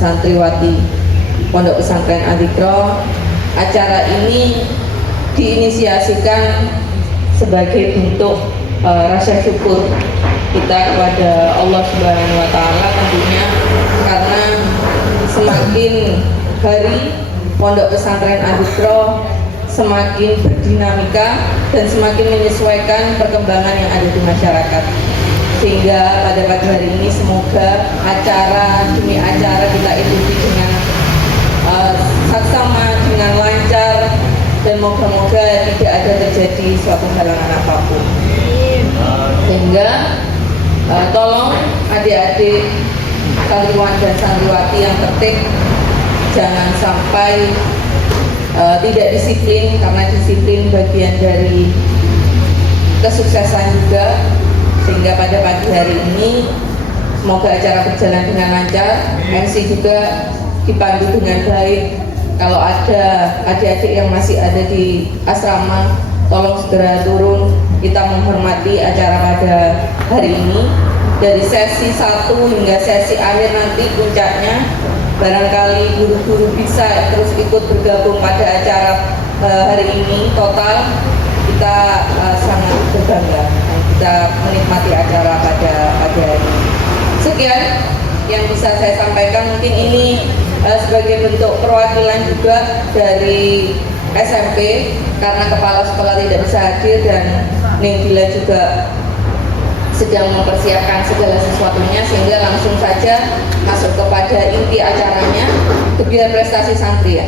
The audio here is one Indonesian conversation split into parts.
santriwati Pondok Pesantren Adzikra. Acara ini diinisiasikan sebagai bentuk rasa syukur kita kepada Allah Subhanahu wa Ta'ala, tentunya karena semakin hari Pondok Pesantren Adzikra semakin berdinamika dan semakin menyesuaikan perkembangan yang ada di masyarakat, sehingga pada pagi hari ini semoga acara demi acara kita ikuti dengan saksama, dengan lancar, dan moga-moga tidak ada terjadi suatu halangan apapun. Sehingga tolong adik-adik santriwan dan santriwati yang tertib jangan sampai tidak disiplin, karena disiplin bagian dari kesuksesan juga. Sehingga pada pagi hari ini semoga acara berjalan dengan lancar, MC juga dipandu dengan baik. Kalau ada adik-adik yang masih ada di asrama, tolong segera turun, kita menghormati acara pada hari ini. Dari sesi 1 hingga sesi akhir nanti puncaknya, barangkali guru-guru bisa terus ikut bergabung pada acara hari ini. Total kita sangat berbangga, kita menikmati acara pada pagi hari ini. Sekian yang bisa saya sampaikan, mungkin ini sebagai bentuk perwakilan juga dari SMP, karena kepala sekolah tidak bisa hadir dan Neng Dila juga sedang mempersiapkan segala sesuatunya, sehingga langsung saja masuk kepada inti acaranya, kebiar prestasi santri ya.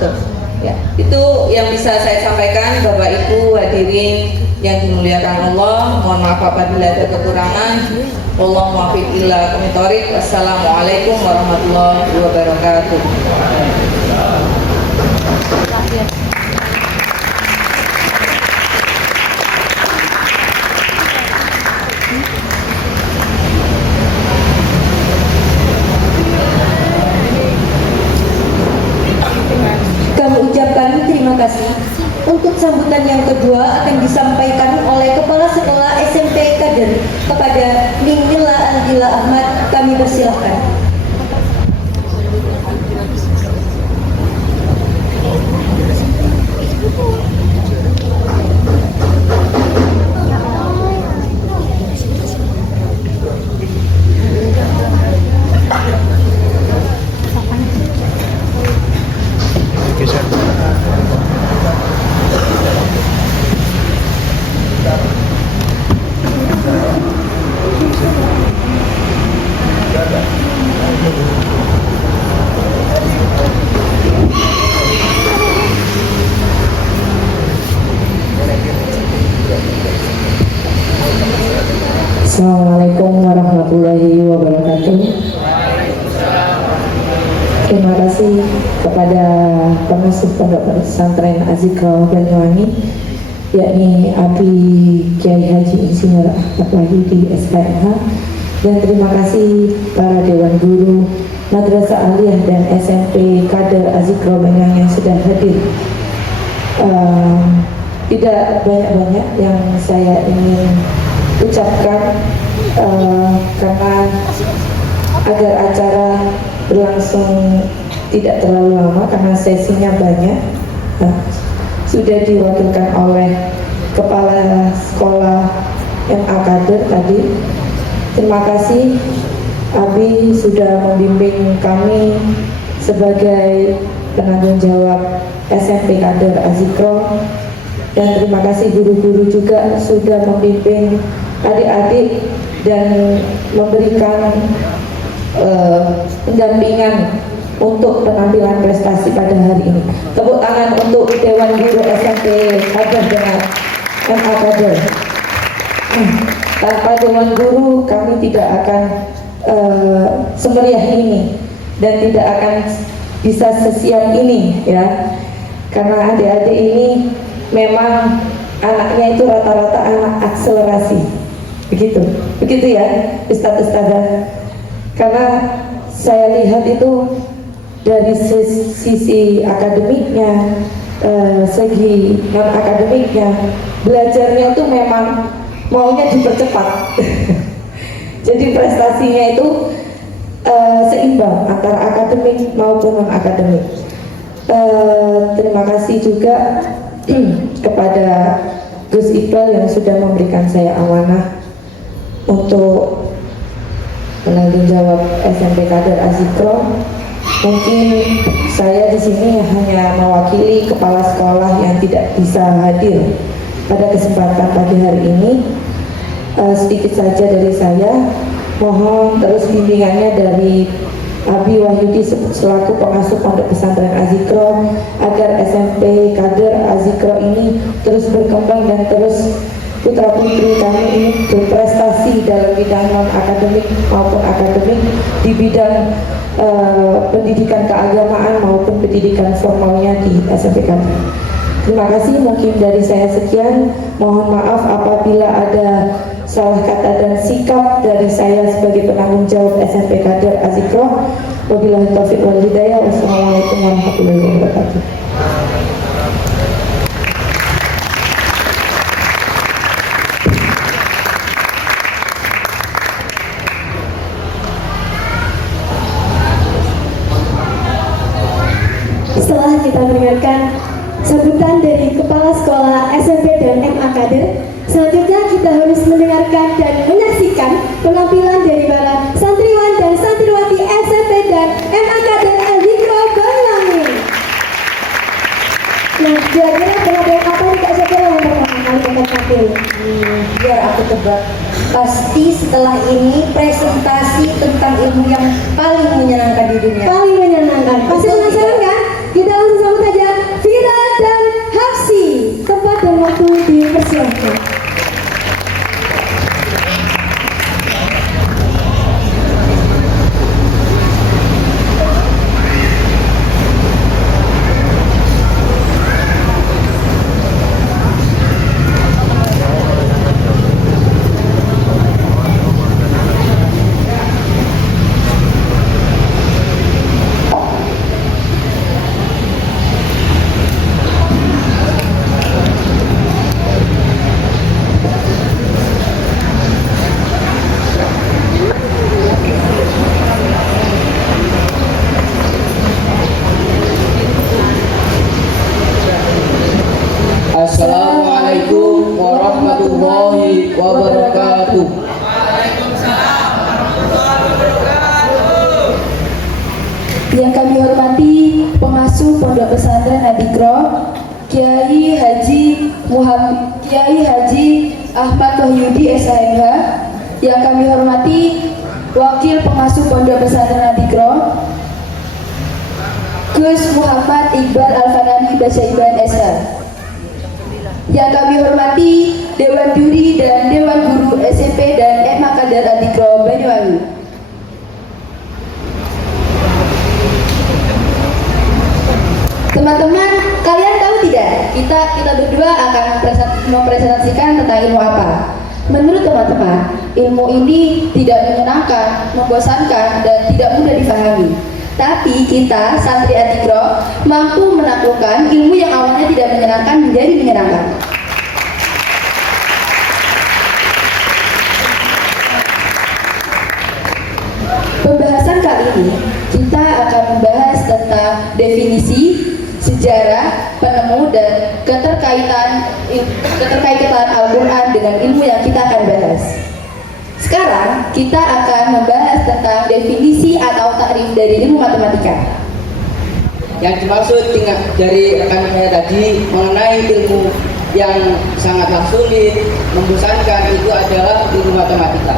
Tuh, ya. Itu yang bisa saya sampaikan, Bapak Ibu hadirin yang dimuliakan Allah. Mohon maaf apabila ada kekurangan. Wallahu muwaffiq ila aqwamit thoriq. Wassalamualaikum warahmatullahi wabarakatuh. Kami ucapkan terima kasih. Untuk sambutan yang kedua akan disampaikan oleh Kepala Sekolah SMP Kader kepada Ning Nila Aldila Ahmad. Kami persilahkan. Assalamualaikum warahmatullahi wabarakatuh. Terima kasih kepada pengasuh Pondok Pesantren Adzikra Banyuwangi, yakni Abi Kiai Haji Insinyur Ahmad Wahyudi SPMH, dan terima kasih para Dewan Guru Madrasah Aliyah dan SMP Kader Adzikra Banyuwangi yang sudah hadir. Tidak banyak-banyak yang saya ingin ucapkan, karena agar acara berlangsung tidak terlalu lama karena sesinya banyak, sudah diwakilkan oleh Kepala Sekolah MA Kader tadi. Terima kasih Abi sudah membimbing kami sebagai penanggung jawab SMP Kader Adzikra, dan terima kasih guru-guru juga sudah membimbing adik-adik dan memberikan pendampingan untuk penampilan prestasi pada hari ini. Tepuk tangan untuk Dewan Guru SMP Kader dengan MA Kader. Tanpa Dewan Guru kami tidak akan semeriah ini dan tidak akan bisa sesiap ini, ya, karena adik-adik ini memang anaknya itu rata-rata anak akselerasi, begitu ya Ustadz-ustadzah. Karena saya lihat itu dari sisi akademiknya, segi non akademiknya, belajarnya itu memang maunya dipercepat. Jadi prestasinya itu seimbang antara akademik maupun non akademik. Terima kasih juga kepada Gus Iqbal yang sudah memberikan saya amanah untuk penanggung jawab SMP Kader Azikro. Mungkin saya di sini hanya mewakili kepala sekolah yang tidak bisa hadir pada kesempatan pagi hari ini. Sedikit saja dari saya, mohon terus bimbingannya dari Abi Wahyudi selaku pengasuh Pondok Pesantren Azikro agar SMP Kader Azikro ini terus berkembang dan terus putra putri kami ini berprestasi dalam bidang non akademik maupun akademik di bidang pendidikan keagamaan maupun pendidikan formalnya di SMP Kader. Terima kasih, mungkin dari saya sekian. Mohon maaf apabila ada salah kata dan sikap dari saya sebagai penanggung jawab SMP Kader Azikro. Wabillahi taufiq wal hidayah. Wassalamualaikum warahmatullahi wabarakatuh. Setelah kita mendengarkan sambutan dari Kepala Sekolah SMP dan MA Kader, selanjutnya kita harus mendengarkan dan menyaksikan penampilan dari para santriwan dan santriwati SMP dan MA Kader Azikro Banyuwangi. Nah, kira-kira penampilan apa nih Kak Syakira yang pertama kali akan tampil? Biar aku tebak, pasti setelah ini presentasi tentang ilmu yang paling menyenangkan di dunia. Paling menyenangkan. Pasti penasaran kan? Kita langsung sambut aja Vira dan Hapsi. Tempat dan waktu dipersilahkan. Assalamualaikum warahmatullahi wabarakatuh. Yang kami hormati pengasuh Pondok Pesantren Azikro, Kiai Haji Ahmad Wahyudi SHMH. Yang kami hormati Wakil Pengasuh Pondok Pesantren Azikro, Gus Muhammad Iqbal Al-Fanani Basaiban SH. Yang kami hormati Dewan Juri dan Dewan Guru SMP dan MA Kader Azikro Banyuwangi. Teman-teman, kalian tahu tidak? Kita berdua akan mempresentasikan tentang ilmu apa? Menurut teman-teman, ilmu ini tidak menyenangkan, membosankan, dan tidak mudah difahami. Tapi kita, santri Azikro, mampu menaklukkan ilmu yang awalnya tidak menyenangkan menjadi menyenangkan. Pembahasan kali ini, kita akan membahas tentang definisi, sejarah, penemu, dan keterkaitan Al-Quran dengan ilmu yang kita akan bahas. Sekarang kita akan membahas tentang definisi atau takrif dari ilmu matematika. Yang dimaksud dari rekan saya tadi mengenai ilmu yang sangatlah sulit, membosankan, itu adalah ilmu matematika.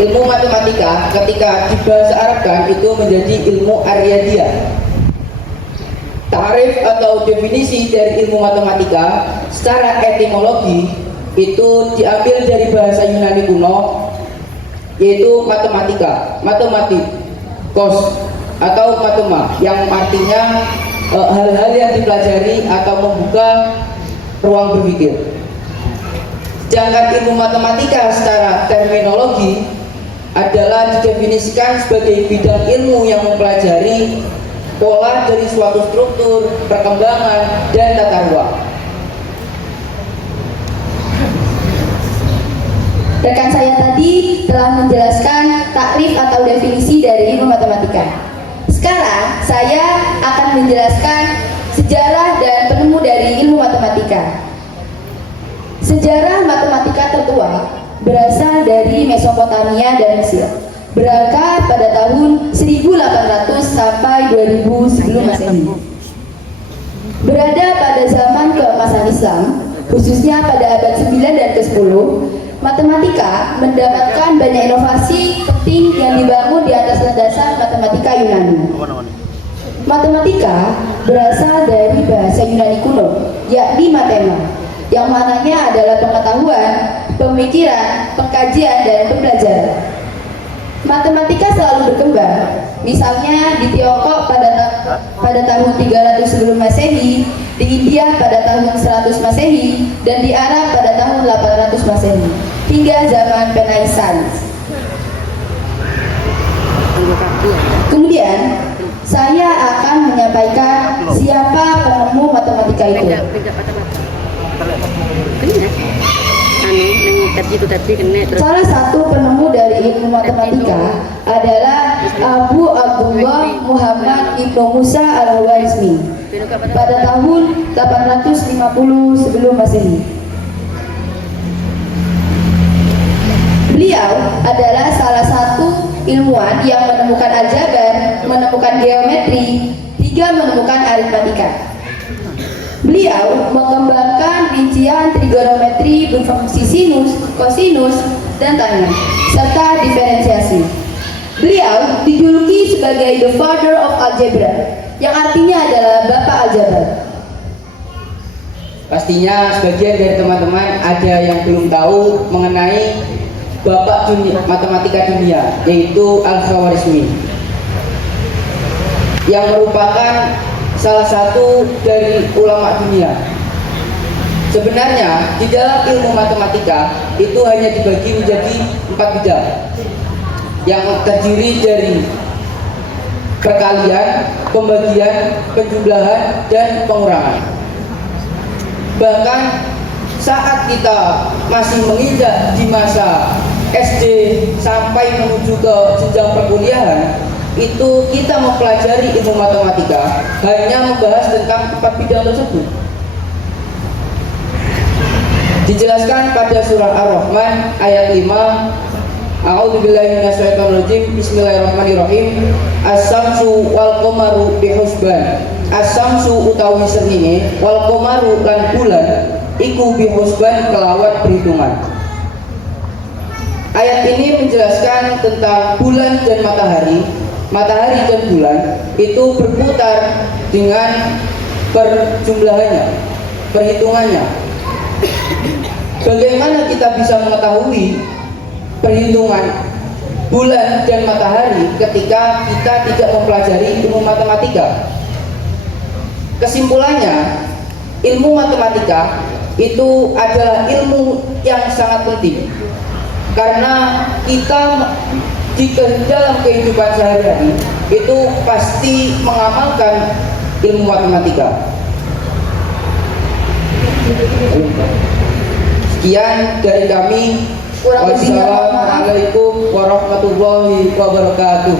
Ilmu matematika ketika dibahasa Arabkan itu menjadi ilmu Aryadiyah. Tarif atau definisi dari ilmu matematika secara etimologi itu diambil dari bahasa Yunani kuno, yaitu matematika, matematik, kos atau matema, yang artinya hal-hal yang dipelajari atau membuka ruang berpikir. Sedangkan ilmu matematika secara terminologi adalah didefinisikan sebagai bidang ilmu yang mempelajari pola dari suatu struktur, perkembangan, dan tata ruang. Rekan saya tadi telah menjelaskan takrif atau definisi dari ilmu matematika. Sekarang saya akan menjelaskan sejarah dan penemu dari ilmu matematika. Sejarah matematika tertua berasal dari Mesopotamia dan Mesir. Berangkat pada tahun 1800 sampai 2000 sebelum Masehi. Berada pada zaman keemasan Islam, khususnya pada abad 9 dan ke-10, matematika mendapatkan banyak inovasi penting yang dibangun di atas landasan matematika Yunani. Matematika berasal dari bahasa Yunani kuno, yakni matema, yang maknanya adalah pengetahuan, pemikiran, pengkajian, dan pembelajaran. Matematika selalu berkembang, misalnya di Tiongkok pada tahun 300 sebelum Masehi, di India pada tahun 100 Masehi, dan di Arab pada tahun 800 Masehi, hingga zaman Renaissance. Kemudian, saya akan menyampaikan siapa penemu matematika itu. Salah satu penemu dari ilmu matematika adalah Abu Abdullah Muhammad Ibnu Musa Al-Khwarizmi pada tahun 850 sebelum Masehi. Beliau adalah salah satu ilmuwan yang menemukan aljabar, menemukan geometri, hingga menemukan aritmatika. Beliau mengembangkan rincian trigonometri berfungsi sinus, kosinus, dan tangen, serta diferensiasi. Beliau dijuluki sebagai the father of algebra, yang artinya adalah bapak aljabar. Pastinya sebagian dari teman-teman ada yang belum tahu mengenai bapak dunia, matematika dunia, yaitu Al-Khwarizmi, yang merupakan salah satu dari ulama dunia. Sebenarnya di dalam ilmu matematika itu hanya dibagi menjadi 4 bidang yang terdiri dari perkalian, pembagian, penjumlahan, dan pengurangan. Bahkan saat kita masih menginjak di masa SD sampai menuju ke jenjang perkuliahan, itu kita mempelajari ilmu matematika hanya membahas tentang 4 bidang tersebut. Dijelaskan pada surah Ar-Rahman ayat 5, A'udzubillahi minasyaitonirrajim, Bismillahirrahmanirrahim. As-samsu wal qamaru bihusban. As-samsu utawi srengenge, wal qamaru lan bulan iku bihusban kelawan perhitungan. Ayat ini menjelaskan tentang bulan dan matahari. Matahari dan bulan itu berputar dengan perjumlahannya, perhitungannya. Bagaimana kita bisa mengetahui perhitungan bulan dan matahari ketika kita tidak mempelajari ilmu matematika? Kesimpulannya, ilmu matematika itu adalah ilmu yang sangat penting, karena kita di dalam kehidupan sehari-hari itu pasti mengamalkan ilmu matematika. Sekian dari kami. Wassalamualaikum warahmatullahi wabarakatuh.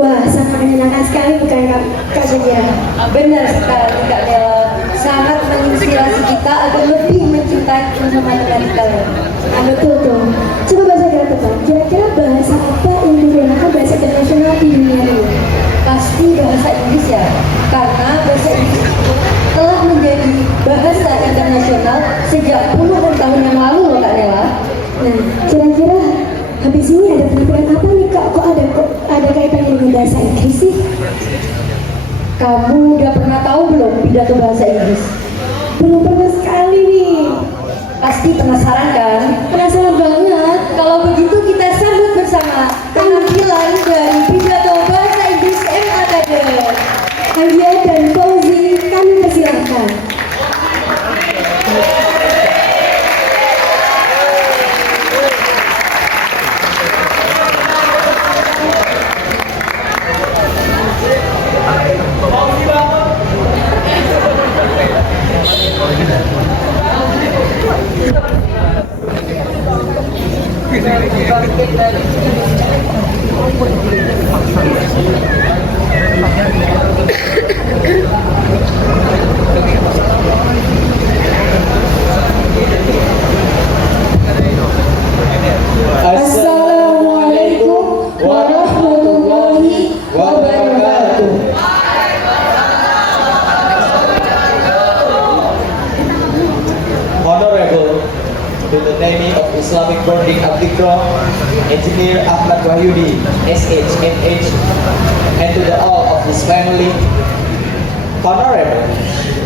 Wah, sangat menyenangkan sekali bukan Kak Syakira? Benar sekali Kak Dela, sangat menginspirasi kita agar lebih mencintai ilmu matematika. Betul tuh. Coba bahasa teman, kira-kira bahasa apa yang digunakan bahasa internasional di dunia ini? Pasti bahasa Inggris ya, karena bahasa Inggris telah menjadi bahasa internasional sejak puluhan tahun yang lalu loh Kak Dela. Nah, kira-kira habis ini ada pikiran apa nih Kak? Kok ada kaitannya dengan bahasa Inggris sih? Kamu udah pernah tahu belum pidato bahasa Inggris? Belum pernah sekali nih. Pasti penasaran kan? Penasaran banget. Kalau begitu kita sambut bersama penampilan dari pidato bahasa Inggris MA Kader. Hadiah dan Fauzi, kami persilahkan. the naming of Islamic Boarding Abdikro, Engineer Ahmad Wahyudi, SH, MH, and to the all of his family. Honorable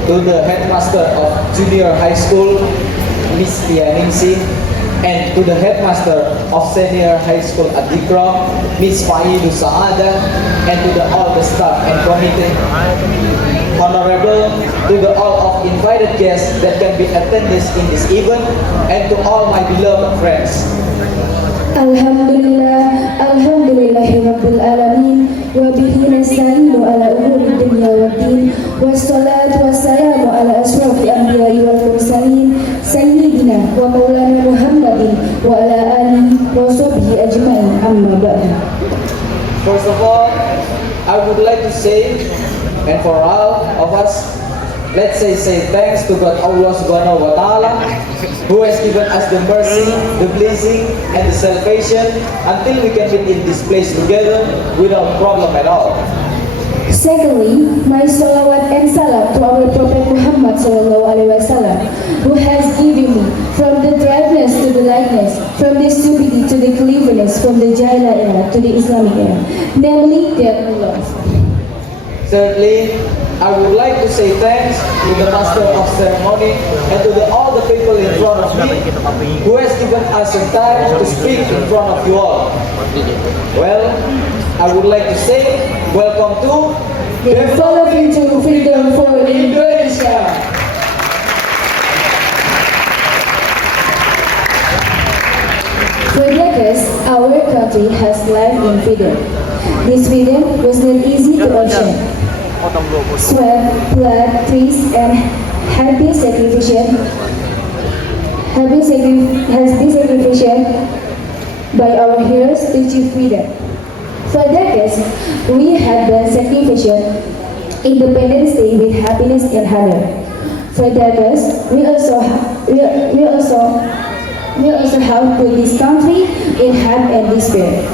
to the headmaster of Junior High School, Miss Tia Ningsi, and to the headmaster of Senior High School Abdikro, Miss Faidu Saada, and to the all the staff and committee. Honorable to the all of invited guests that can be attendance in this event, and to all my beloved friends. Alhamdulillah, alhamdulillahirabbil alamin, wa bihi nasta'inu ala umuri dunya waddin, wassalatu wassalamu ala asrofil anbiya'i wal mursalin, sayyidina wa maulana Muhammadin wa ala alihi wa sahbihi ajma'in, amma ba'du. First of all, I would like to say, and for all of us, let's say thanks to God Allah Subhanahu wa Ta'ala, who has given us the mercy, the blessing, and the salvation until we can be in this place together without problem at all. Secondly, my salawat and salam to our Prophet Muhammad sallallahu alaihi wasallam, who has given me from the darkness to the lightness, from the stupidity to the cleverness, from the Jahiliyyah era to the Islamic era, namely that we love. Thirdly, I would like to say thanks to the master of ceremony and to all the people in front of me who has given us some time to speak in front of you all. Well, I would like to say welcome to Developing to Freedom for Indonesia. For decades, our country has lived in freedom. This freedom was not easy to obtain. Sweat, blood, trees, and has been sacrificed by our heroes to achieve freedom. For decades, we have been sacrificing Independence Day with happiness and honor. For decades, we also have put this country in harm and despair.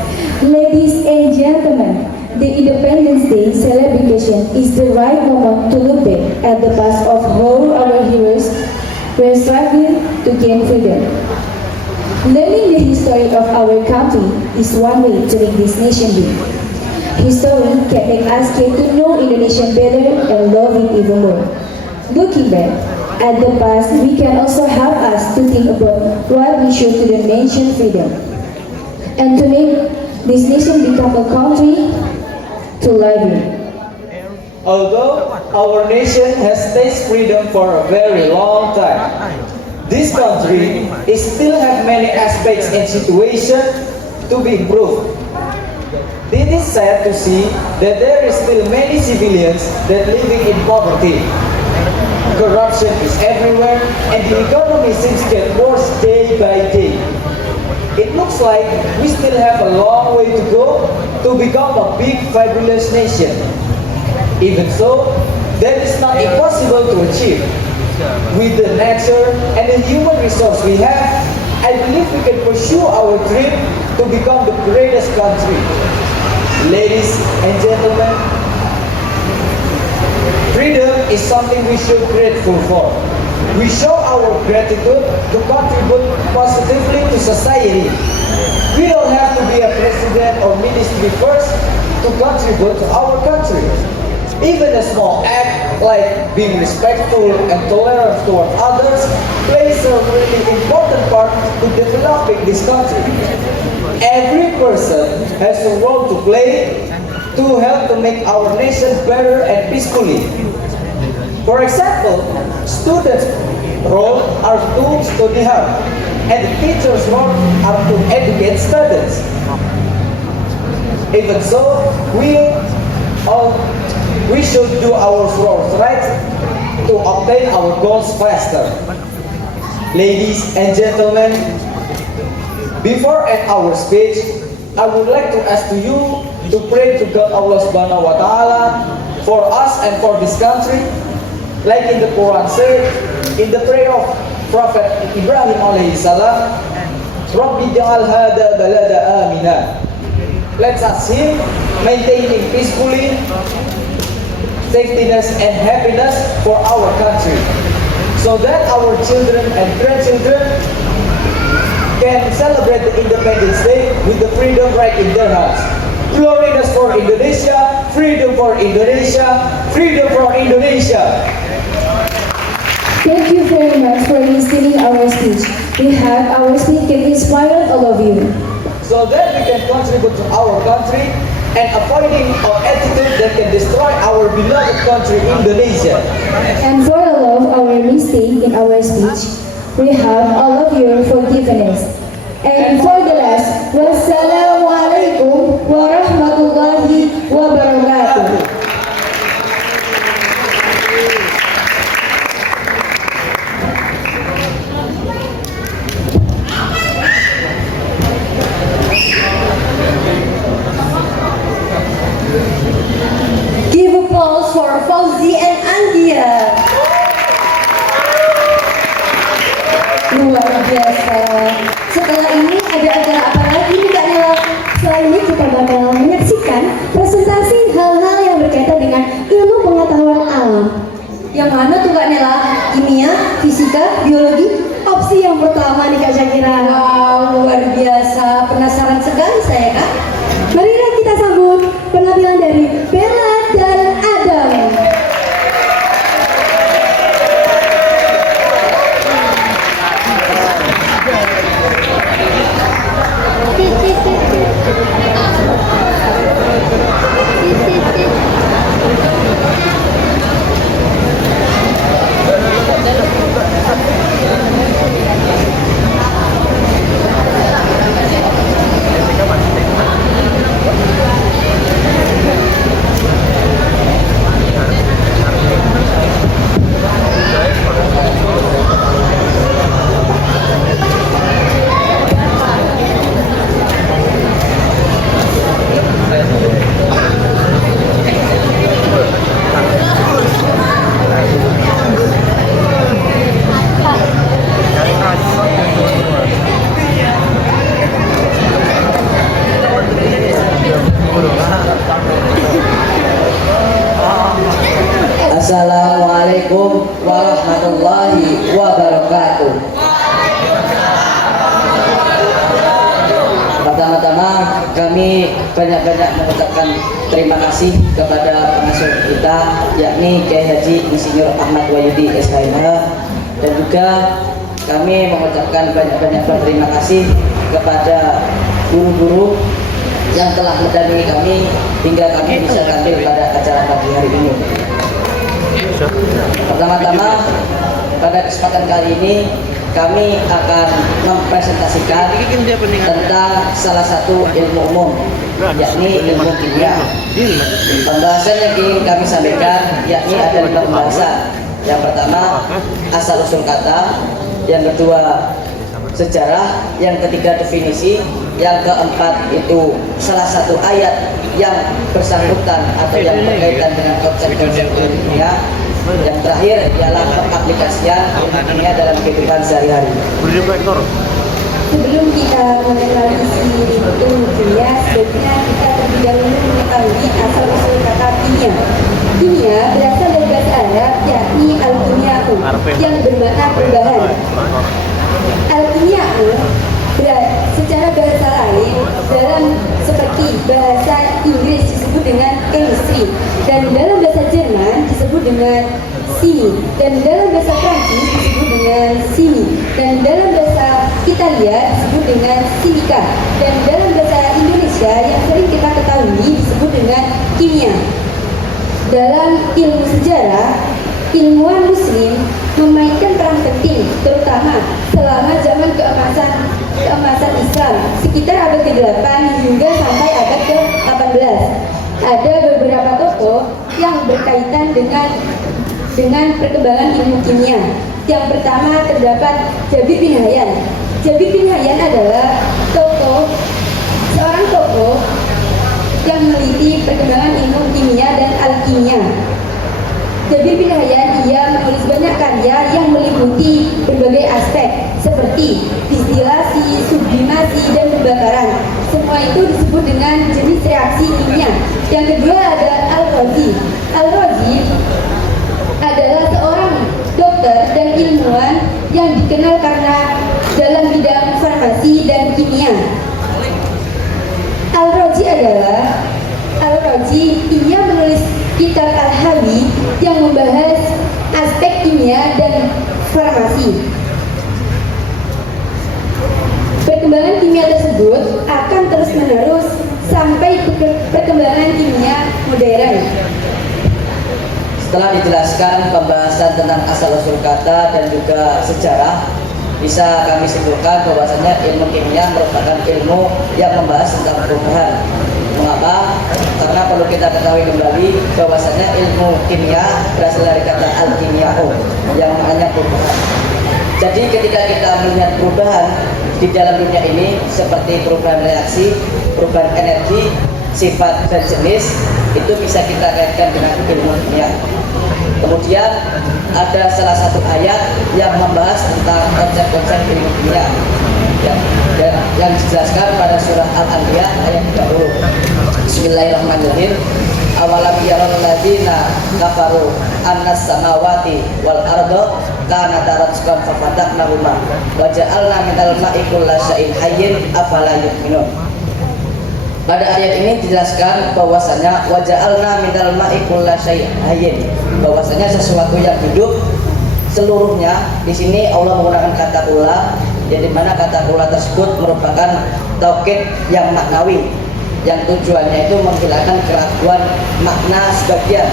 Ladies and gentlemen, the Independence Day celebration is the right moment to look back at the past of how our heroes were struggling to gain freedom. Learning the history of our country is one way to make this nation big. History can make us get to know Indonesia better and love it even more. Looking back at the past, we can also help us to think about what we should to the nation freedom, and to make this nation become a country to live in. Although our nation has tasted freedom for a very long time, this country still have many aspects and situations to be improved. It is sad to see that there is still many civilians that living in poverty. Corruption is everywhere and the economy seems to get worse day by day. It looks like we still have a long way to go to become a big fabulous nation. Even so, that is not impossible to achieve. With the nature and the human resource we have, I believe we can pursue our dream to become the greatest country. Ladies and gentlemen, freedom is something we should be grateful for. We show our gratitude to contribute positively to society. We don't have to be a president or ministry first to contribute to our country. Even a small act like being respectful and tolerant toward others plays a really important part to developing this country. Every person has a role to play to help to make our nation better and peacefully. For example, students' role are to study hard, and the teachers' role are to educate students. Even so, we should do our roles right to obtain our goals faster. Ladies and gentlemen, before I end our speech, I would like to ask to you to pray to God Allah Subhanahu wa Ta'ala for us and for this country, like in the Quran said, in the prayer of Prophet Ibrahim alayhi salam, Rabbi ja'al hada balada amina. Let's ask him maintaining peacefully, safetyness and happiness for our country, so that our children and grandchildren celebrate the Independence Day with the freedom right in their hearts. Glorious for Indonesia, freedom for Indonesia, freedom for Indonesia. Thank you very much for listening our speech. We hope our speech can inspire all of you. So that we can contribute to our country and avoiding of attitude that can destroy our beloved country Indonesia. And for all of our mistake in our speech, we have all of your forgiveness. And for the last, wassalamualaikum warahmatullahi wabarakatuh. Give applause for Fauzi and Andia. Luar biasa. Setelah ini ada acara apa lagi nih Kak Nela? Setelah ini kita bakal menyaksikan presentasi hal-hal yang berkaitan dengan ilmu pengetahuan alam. Yang mana tuh Kak Nela? Kimia, fisika, biologi? Opsi yang pertama nih Kak Syakira. Wow, luar biasa. Penasaran sekali saya Kak. Marilah kita sambut penampilan dari Bella dan Adam. Assalamualaikum warahmatullahi wabarakatuh. Pertama-tama kami banyak-banyak mengucapkan terima kasih kepada pengasuh kita, yakni Kiai Haji Insinyur Ahmad Wahyudi SHMH, dan juga kami mengucapkan banyak-banyak berterima kasih kepada guru-guru yang telah mendampingi kami hingga kami bisa tampil pada acara pagi hari ini. Pertama-tama pada kesempatan kali ini kami akan mempresentasikan tentang salah satu ilmu umum, yakni ilmu kimia. Pembahasan yang ingin kami sampaikan yakni ada 5 pembahasan. Yang pertama, asal usul kata. Yang kedua, sejarah. Yang ketiga, definisi. Yang keempat itu salah satu ayat yang bersangkutan atau yang berkaitan dengan konsep-konsep ilmu kimia. Yang terakhir ialah pengaplikasian ilmu kimia dalam kehidupan sehari-hari. Sebelum kita menganalisis ilmu kimia, sebaiknya kita terlebih dahulu mengetahui asal-usul kata kimia. Kimia berasal dari bahasa Arab, yakni al-kimiyatu, yang bermakna perubahan. Al-kimiyatu secara bahasa lain dalam seperti bahasa Inggris disebut dengan chemistry, dan dalam bahasa Jerman disebut dengan chimie, dan dalam bahasa Prancis disebut dengan chimie, dan dalam bahasa Italia disebut dengan kimika, dan dalam bahasa Indonesia yang sering kita ketahui disebut dengan kimia. Dalam ilmu sejarah, ilmuwan muslim memainkan peran penting, terutama selama zaman keemasan Islam sekitar abad ke-8 hingga sampai abad ke-18. Ada beberapa tokoh yang berkaitan dengan perkembangan ilmu kimia. Yang pertama terdapat Jabir bin Hayyan. Jabir bin Hayyan adalah seorang tokoh yang meneliti perkembangan ilmu kimia dan alkimia. Jabir bin Hayyan menulis banyak karya yang meliputi berbagai aspek seperti distilasi, sublimasi, dan pembakaran. Semua itu disebut dengan jenis reaksi kimia. Yang kedua ada Al-Razi. Al-Razi adalah seorang dokter dan ilmuwan yang dikenal karena dalam bidang farmasi dan kimia farmasi. Perkembangan kimia tersebut akan terus-menerus sampai perkembangan kimia modern. Setelah dijelaskan pembahasan tentang asal-usul kata dan juga sejarah, bisa kami simpulkan bahwasanya ilmu kimia merupakan ilmu yang membahas tentang perubahan. Mengapa? Karena perlu kita ketahui kembali bahwasanya ilmu kimia berasal dari kata al-kimya'u yang maknanya perubahan. Jadi ketika kita melihat perubahan di dalam dunia ini seperti perubahan reaksi, perubahan energi, sifat dan jenis, itu bisa kita kaitkan dengan ilmu kimia. Kemudian ada salah satu ayat yang membahas tentang konsep-konsep ilmu kimia yang dijelaskan pada surah Al-Anbiya ayat 30. Bismillahirrahmanirrahim. Awalam yaral ladzina kafaru annas samawati wal ardo kanata ratqan fafataqnahuma wa ja'alna minal ma'i kullasyai'in hayyin afala yu'minun. Pada ayat ini dijelaskan bahwasanya wa ja'alna minal ma'i kullasyai'in hayyin, bahwasanya sesuatu yang hidup seluruhnya. Di sini Allah menggunakan kata kula, yang dimana kata kula tersebut merupakan taukid yang maknawi, yang tujuannya itu menghilangkan keraguan makna sebagian.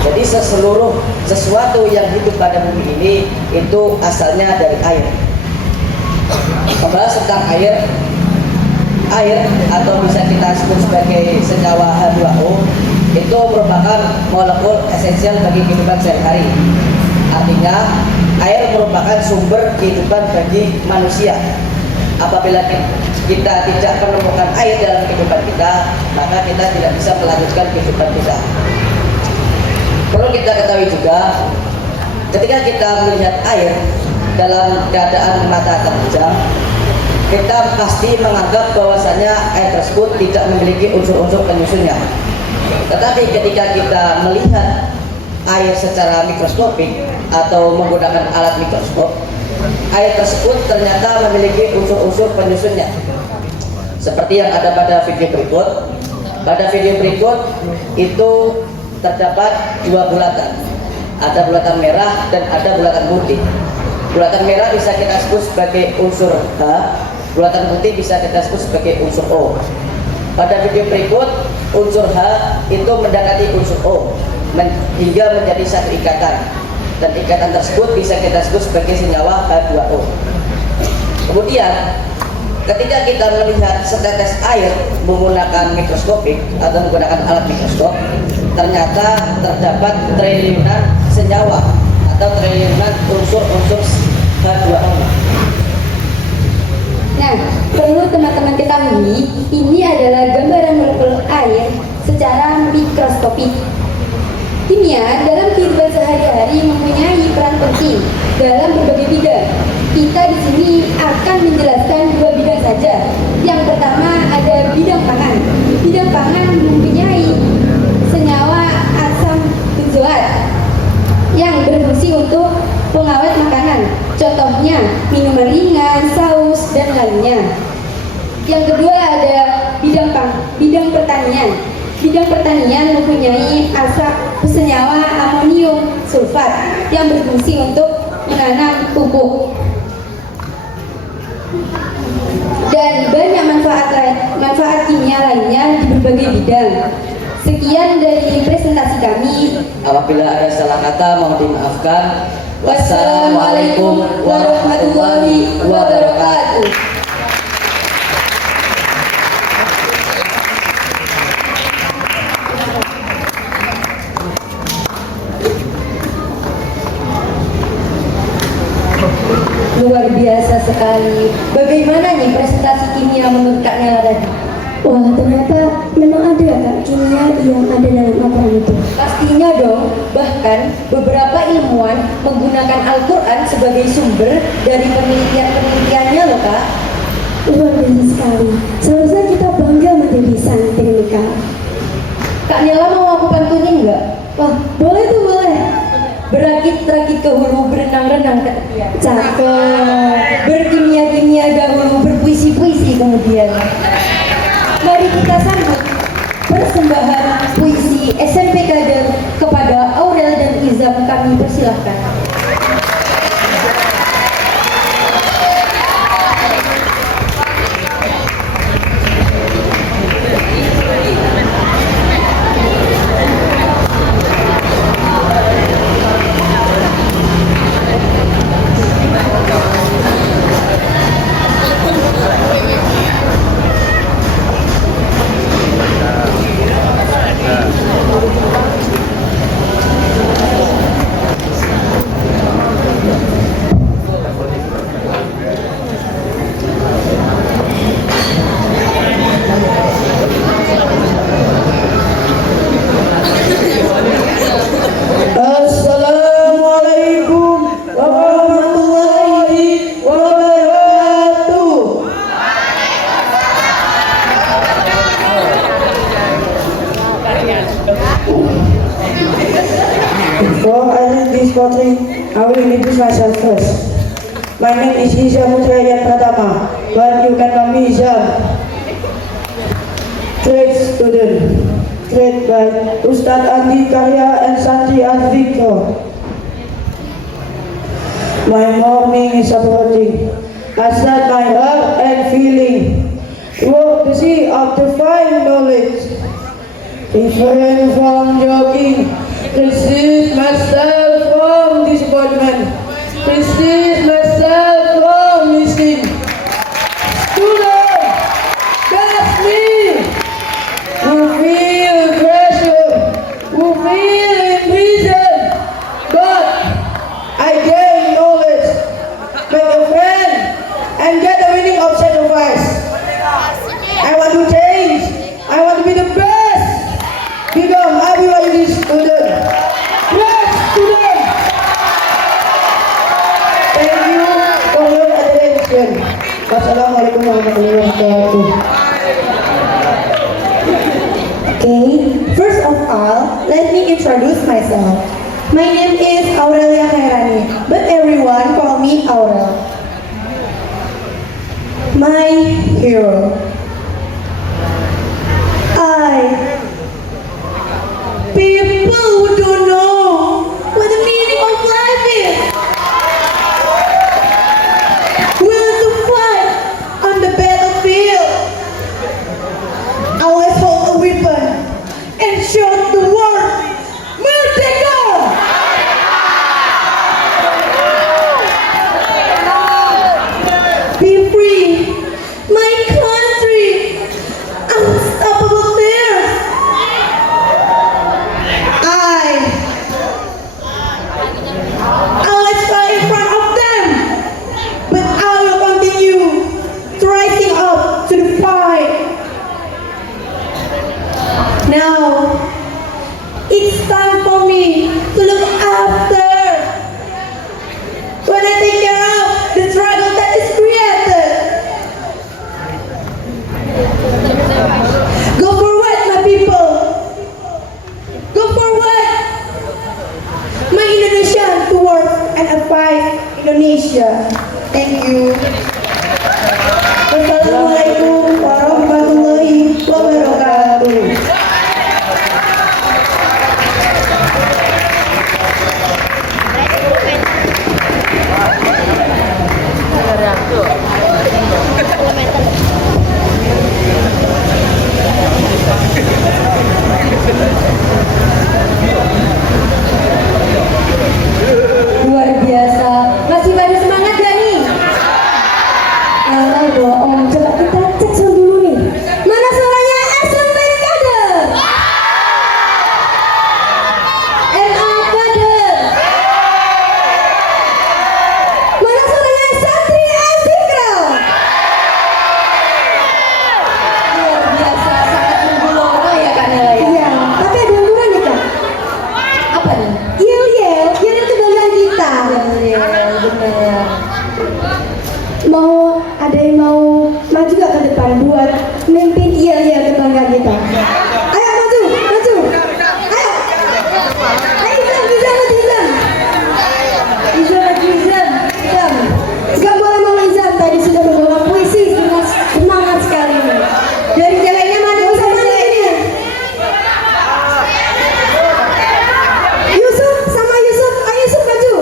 Jadi sesuatu yang hidup pada bumi ini itu asalnya dari air. Membahas tentang air atau bisa kita sebut sebagai senyawa H2O itu merupakan molekul esensial bagi kehidupan sehari-hari. Artinya air merupakan sumber kehidupan bagi manusia. Apabila kita tidak menemukan air dalam kehidupan kita, maka kita tidak bisa melanjutkan kehidupan kita. Perlu kita ketahui juga, ketika kita melihat air dalam keadaan mata terpejam, kita pasti menganggap bahwasanya air tersebut tidak memiliki unsur-unsur penyusunnya. Tetapi ketika kita melihat air secara mikroskopik atau menggunakan alat mikroskop, air tersebut ternyata memiliki unsur-unsur penyusunnya. Seperti yang ada pada video berikut. Pada video berikut itu terdapat dua bulatan. Ada bulatan merah dan ada bulatan putih. Bulatan merah bisa kita sebut sebagai unsur H, bulatan putih bisa kita sebut sebagai unsur O. Pada video berikut, unsur H itu mendekati unsur O hingga menjadi satu ikatan, dan ikatan tersebut bisa kita sebut sebagai senyawa H2O. Kemudian ketika kita melihat setetes air menggunakan mikroskopik atau menggunakan alat mikroskop, ternyata terdapat triliunan senyawa atau triliunan unsur-unsur H2O. Nah, perlu teman-teman ketahui, ini adalah gambaran molekul air secara mikroskopik. Kimia dalam kehidupan sehari-hari mempunyai peran penting dalam berbagai bidang. Kita di sini akan menjelaskan dua bidang saja. Yang pertama ada bidang pangan. Bidang pangan mempunyai senyawa asam benzoat yang berfungsi untuk pengawet makanan. Contohnya minuman ringan, saus, dan lainnya. Yang kedua ada bidang pertanian. Bidang pertanian mempunyai senyawa amonium sulfat yang berfungsi untuk menanam pupuk. Dan banyak manfaat kimia lainnya di berbagai bidang. Sekian dari presentasi kami. Apabila ada salah kata mohon dimaafkan. Wassalamualaikum warahmatullahi wabarakatuh. Luar biasa sekali. Bagaimana nih presentasi kimia menurut Kak Nela tadi? Wah, ternyata memang ada Kak kimia yang ada dalam laporan itu. Pastinya dong. Bahkan beberapa ilmuwan menggunakan Al-Quran sebagai sumber dari penelitiannya loh Kak. Luar biasa sekali. Seharusnya kita bangga menjadi santri nih Kak. Kak Nela mau aku pantunin nggak? Wah, boleh tuh boleh. Berakit-rakit ke hulu, berenang-renang ke tepian. Cakep. Berkimia-kimia dahulu, berpuisi-puisi kemudian. Mari kita sambut persembahan puisi SMP Kader kepada Aurel dan Izam, kami persilahkan. will introduce myself first. My name is Hizam Mutrayat Pratama, but you can call me Hizam. Trade student, trade by Ustadz Andi Karya and Santri Azvikro. My morning is approaching. I start my heart and feeling. Walk the sea of to find knowledge. Refrain from joking. Resist myself from disappointment. Resist myself from missing. Student, that's me. Who feel pressure, who feel in prison, but I gain knowledge, make a friend, and get the meaning of sacrifice. I want to change, I want to be the best, become everybody student. Yes, student! Thank you for your attention. Wassalamualaikum warahmatullahi wabarakatuh. Okay, first of all, let me introduce myself. My name is Aurelia Khairani, but everyone call me Aurel. My hero. People who don't know what the meaning of life is, willing to fight on the battlefield, always hold a weapon and show the world, Merdeka! Be free, my country, unstoppable tears. Always fly in front of them, but I will continue rising up to the fight. Now, it's time for me to look after. When I take care of the struggle that is created. Go forward, my people. Go forward. My Indonesian to work and advise Indonesia. Thank you. Wassalamualaikum warahmatullahi wabarakatuh. Luar biasa. Masih pada semangat gak nih? Alah bohong. Coba kita cek sound dulu nih. Mana suaranya SMP Kader? MA Kader? Mana suaranya Santri Azikra? Luar biasa, sangat menggelora ya Kak Nela ya? Iya, tapi ada yang kurang nih Kak. Apa nih? Yel-yel, biar itu kebanggaan kita. Yel-yel, bener. Ada yang mau maju gak ke depan buat mimpin yel-yel kebanggaan kita? Ayo maju, maju. Ayo. Ayo Izam. Gak boleh mau Izam, tadi sudah membawa puisi dengan semangat sekali. Dari ceweknya mana yang sama ini? Yusuf sama Yusuf, ayo Yusuf maju.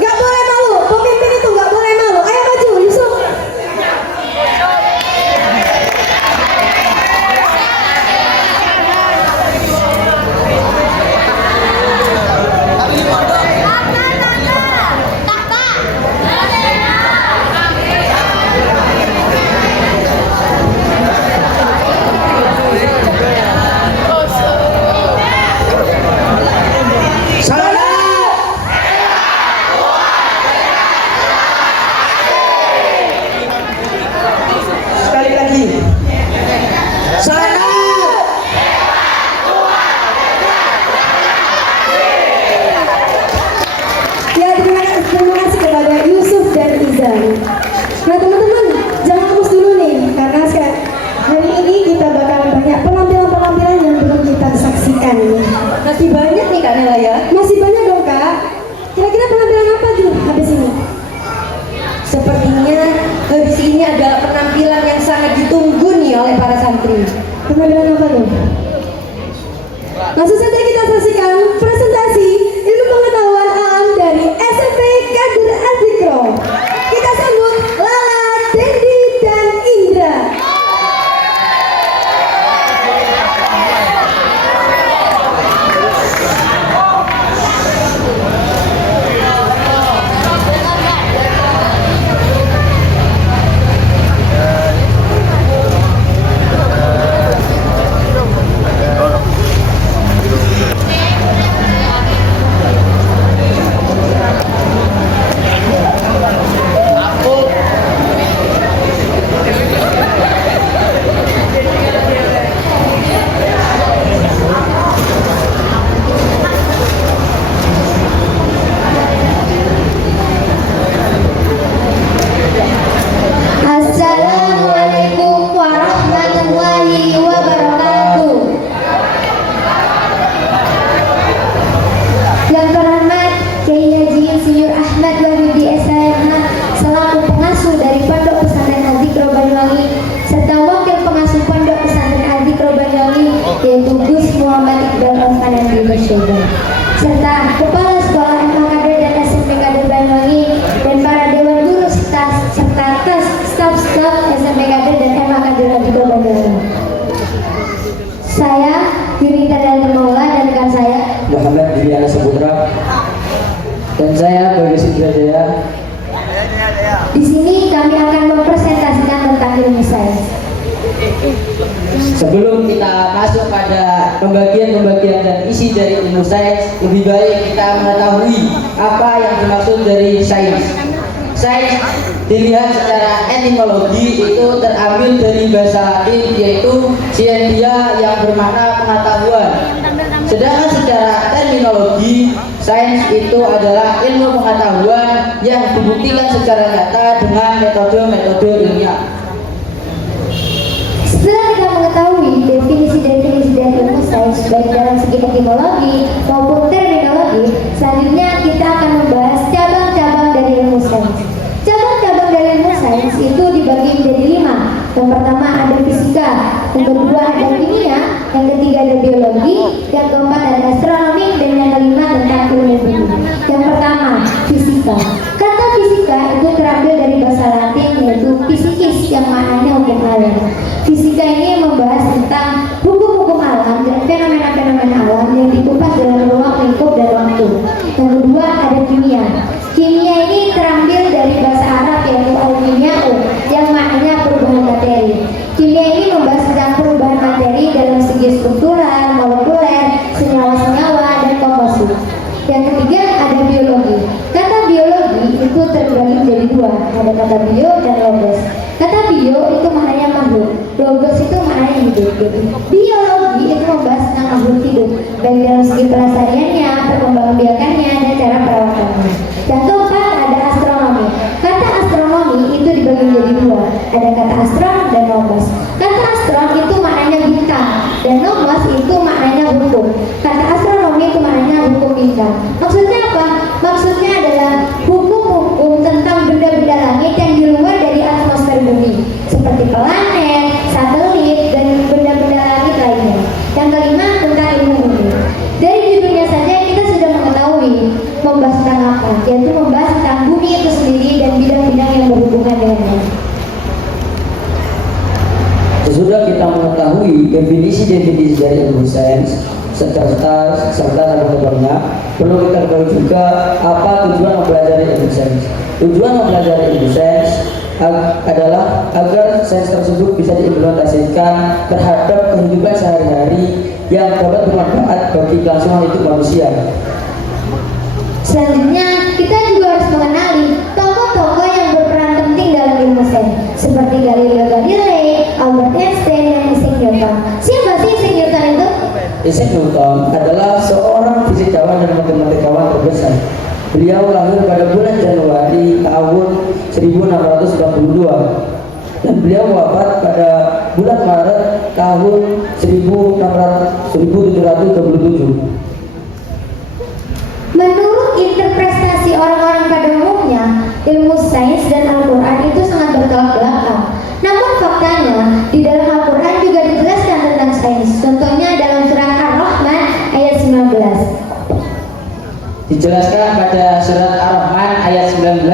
Gak boleh malu, pemimpin itu gak boleh malu. Ayo maju Yusuf. Sekali lagi. Ya terima kasih kepada Yusuf dan Izan. Nah teman-teman jangan hapus dulu nih karena hari ini kita bakalan banyak penampilan-penampilan yang belum kita saksikan. Masih banyak nih Kak Nela ya? Masih banyak dong Kak. Kira-kira penampilan apa SMP Kader dan MA Kader Adiko Banyuwangi. Saya Yunita dari Maula dan rekan saya Muhammad Diana Saputra dan saya Boy Sudrajaya. di sini kami akan mempresentasikan tentang ilmu sains. Sebelum kita masuk pada pembagian dan isi dari ilmu sains, lebih baik kita mengetahui apa yang dimaksud dari sains. Sains dilihat secara etimologi itu terambil dari bahasa Latin yaitu scientia yang bermakna pengetahuan. Sedangkan secara terminologi, sains itu adalah ilmu pengetahuan yang dibuktikan secara nyata dengan metode-metode ilmiah. Setelah kita mengetahui definisi-definisi dari ilmu sains baik dalam segi etimologi maupun terminologi, selanjutnya kita akan membahas cabang-cabang dari ilmu sains. Cabang-cabang dari ilmu sains itu dibagi menjadi 5. Yang pertama ada fisika, yang kedua ada kimia, yang ketiga ada biologi, yang keempat ada astronomi, dan yang kelima tentang ilmu bumi. Yang pertama, fisika. Kata fisika itu terambil dari bahasa Latin yaitu physikis yang maknanya hukum alam. Fisika ini membahas tentang hukum-hukum alam dan fenomena-fenomena alam yang dikupas dalam ruang lingkup dan waktu. Yang kedua ada kimia. Kimia ini terambil dari bahasa Arab yaitu al-kimya'u yang maknanya perubahan materi. Kimia ini membahas tentang perubahan materi dalam segi struktural, molekuler, senyawa-senyawa, dan komposit. Yang ketiga ada biologi. Kata biologi itu terbagi menjadi 2. Ada kata bio dan logos. Kata bio itu maknanya makhluk, logos itu maknanya hidup. Biologi itu membahas tentang makhluk hidup, baik dalam segi pelestariannya, perkembangbiakannya, dan cara perawatannya. Yang keempat ada astronomi. Kata astronomi itu dibagi menjadi 2. Ada kata astron dan nomos. Kata astron itu maknanya bintang dan nomos itu maknanya hukum. Kata astronomi itu maknanya hukum bintang. Maksudnya apa? Maksudnya adalah hukum-hukum tentang benda-benda langit yang di luar dari atmosfer bumi, seperti planet, satelit, dan benda-benda langit lainnya. Yang kelima tentang ilmu bumi. Dari judulnya saja kita sudah mengetahui membahas tentang apa, yaitu membahas tentang bumi itu sendiri dan bidang-bidang yang berhubungan dengannya. Sesudah kita mengetahui definisi-definisi dari ilmu sains serta cabang-cabangnya, perlu kita ketahui juga apa tujuan mempelajari ilmu sains. Tujuan mempelajari ilmu sains adalah agar sains tersebut bisa diimplementasikan terhadap kehidupan sehari-hari yang dapat bermanfaat bagi kelangsungan hidup manusia. Selanjutnya, kita juga harus mengenali tokoh-tokoh yang berperan penting dalam ilmu sains, seperti Galileo Galilei, Albert Einstein, dan Isaac Newton. Siapa sih Isaac Newton itu? Isaac Newton adalah seorang fisikawan dan matematikawan terbesar. Beliau lahir pada bulan Januari tahun 1692 dan beliau wafat pada bulan Maret tahun 1727. Menurut interpretasi orang-orang pada umumnya, ilmu sains dan Al-Quran itu sangat bertolak belakang. Namun faktanya, di dalam Al-Quran juga dijelaskan tentang sains. Contohnya dalam surat Ar-Rahman ayat 19. Dijelaskan pada surat Ar-Rahman ayat 19.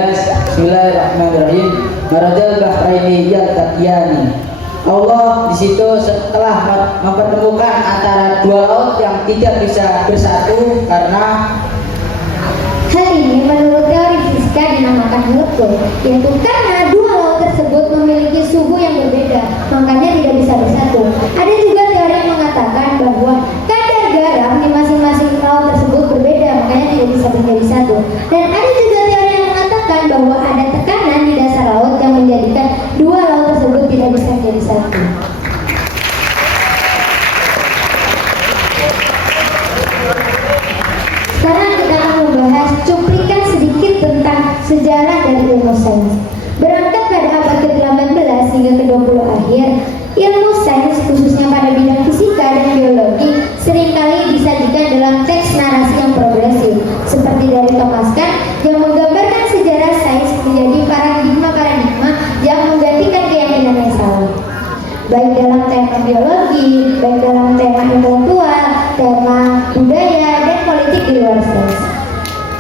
Bismillahirrahmanirrahim. Marajal bahraini yaltaqiyani. Allah di situ setelah mempertemukan antara dua laut yang tidak bisa bersatu karena hal ini menurut teori fisika dinamakan nukul, yaitu karena dua laut tersebut memiliki suhu yang berbeda, makanya tidak bisa bersatu. Ada juga teori yang mengatakan bahwa kadar garam di masing-masing laut tersebut berbeda, makanya tidak bisa menjadi satu. Dan ada juga teori yang mengatakan bahwa ada tekanan di dasar laut yang menjadikan dua laut tersebut tidak bisa menjadi satu. Sekarang kita akan membahas cuplikan sedikit tentang sejarah dari ilmu sains. Berangkat pada abad ke-18 hingga ke-20 akhir, ilmu sains khususnya pada bidang fisika dan biologi seringkali disajikan dalam teks narasi yang progresif, seperti dari Thomas Kuhn yang menggambarkan sejarah sains menjadi paradigma-paradigma yang menggantikan keyakinan yang salah. Baik dalam tema biologi, baik dalam tema intelektual, tema budaya, dan politik di luar sains.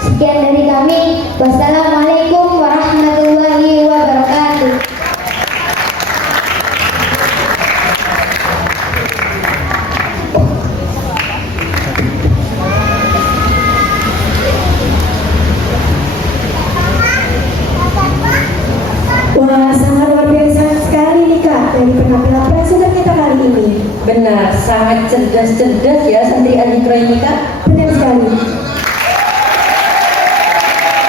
Sekian dari kami. Wassalamualaikum warahmatullahi wabarakatuh. sekali penampilan presenter kita kali ini. Benar, sangat cerdas ya santri Azikra ini Kak. Benar sekali.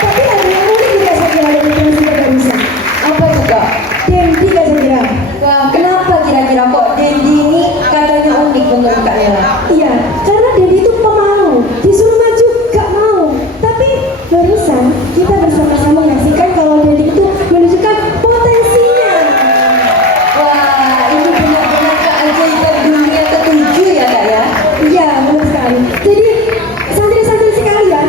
Tapi ada yang unik juga saya kira dari presenter barusan. Apa itu Kak? Dendi Kak saya kira. Wah, kenapa kira-kira kok Dendi ini katanya unik menurut Kak Nela? Iya, karena Dendi itu pemalu, disuruh maju gak mau. Tapi barusan kita bersama-sama menyaksikan kalau Dendi itu menunjukkan potensinya. Wah, ini benar-benar keajaiban dunia ketujuh ya Kak ya? Iya, benar sekali. Jadi santri-santri sekalian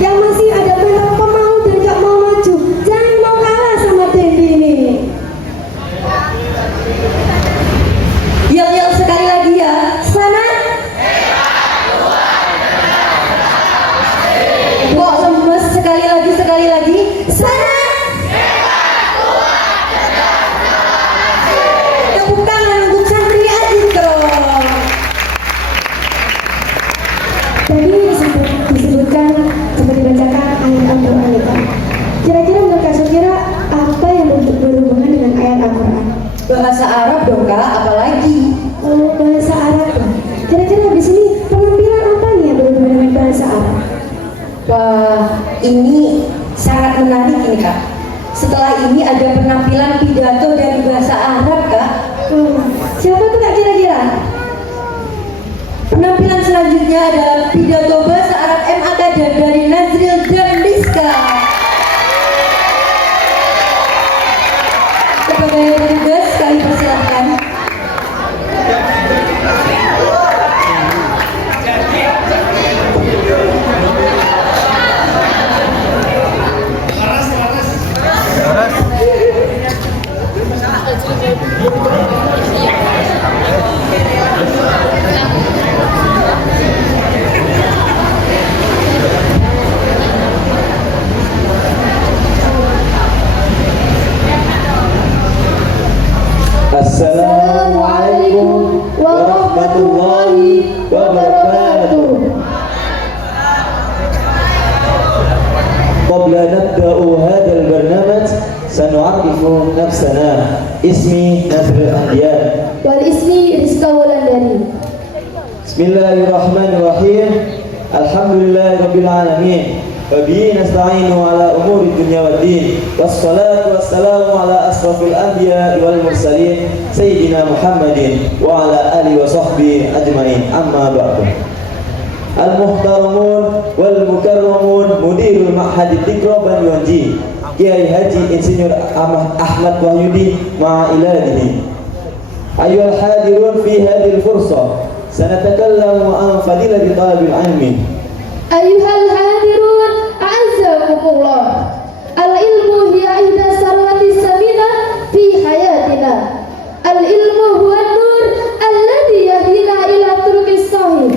yang masih ada mental pemalu dan gak mau maju, jangan mau kalah sama Dendi ini. Yel-yel sekali lagi ya. Sana, Kok lemes sekali lagi. sana. Tepuk tangan untuk santri Azikra. Tadi disebutkan seperti dibacakan ayat Al-Quran itu. Kira-kira menurut Kak Syakira apa yang berhubungan dengan ayat Al-Quran? Bahasa Arab dong Kak, apalagi? Oh, bahasa Arab. Kira-kira habis ini penampilan apa nih yang berhubungan dengan bahasa Arab? Wah, ini sangat menarik ini Kak. Setelah ini ada penampilan pidato dari bahasa Arab Kak. Siapa tuh Kak kira-kira? Penampilan selanjutnya adalah pidato bahasa Arab MAK dari Nazril dan Rizka. Kepada yang bertugas kami persilahkan. Assalamualaikum warahmatullahi wabarakatuh. قبل نبدأ هذا البرنامج سنعرف نفسنا. اسمي نذر الأنبياء. Wal ismi Rizka Wulandari. بسم الله الرحمن الرحيم. الحمد لله رب العالمين وبه نستعين على أمور الدنيا والدين والصلاة والسلام على أشرف الأنبياء والمرسلين سيدنا محمد وعلى آله وصحبه أجمعين. أما بعد. المحترمون والمكرمون مدير المعهد الذكرى بنيوانجي Kiai Haji Insinyur Ahmad Wahyudi مع أيها الحاضرون في هذه الفرصة سنتكلم عن فضيلة طالب العلم. Ayuhal hadirun, a'azzakumullah. Al-ilmu hiya ihda sarwati samina fi hayatina. Al-ilmu huwa nur alladhi yahdina ila turuqis sahih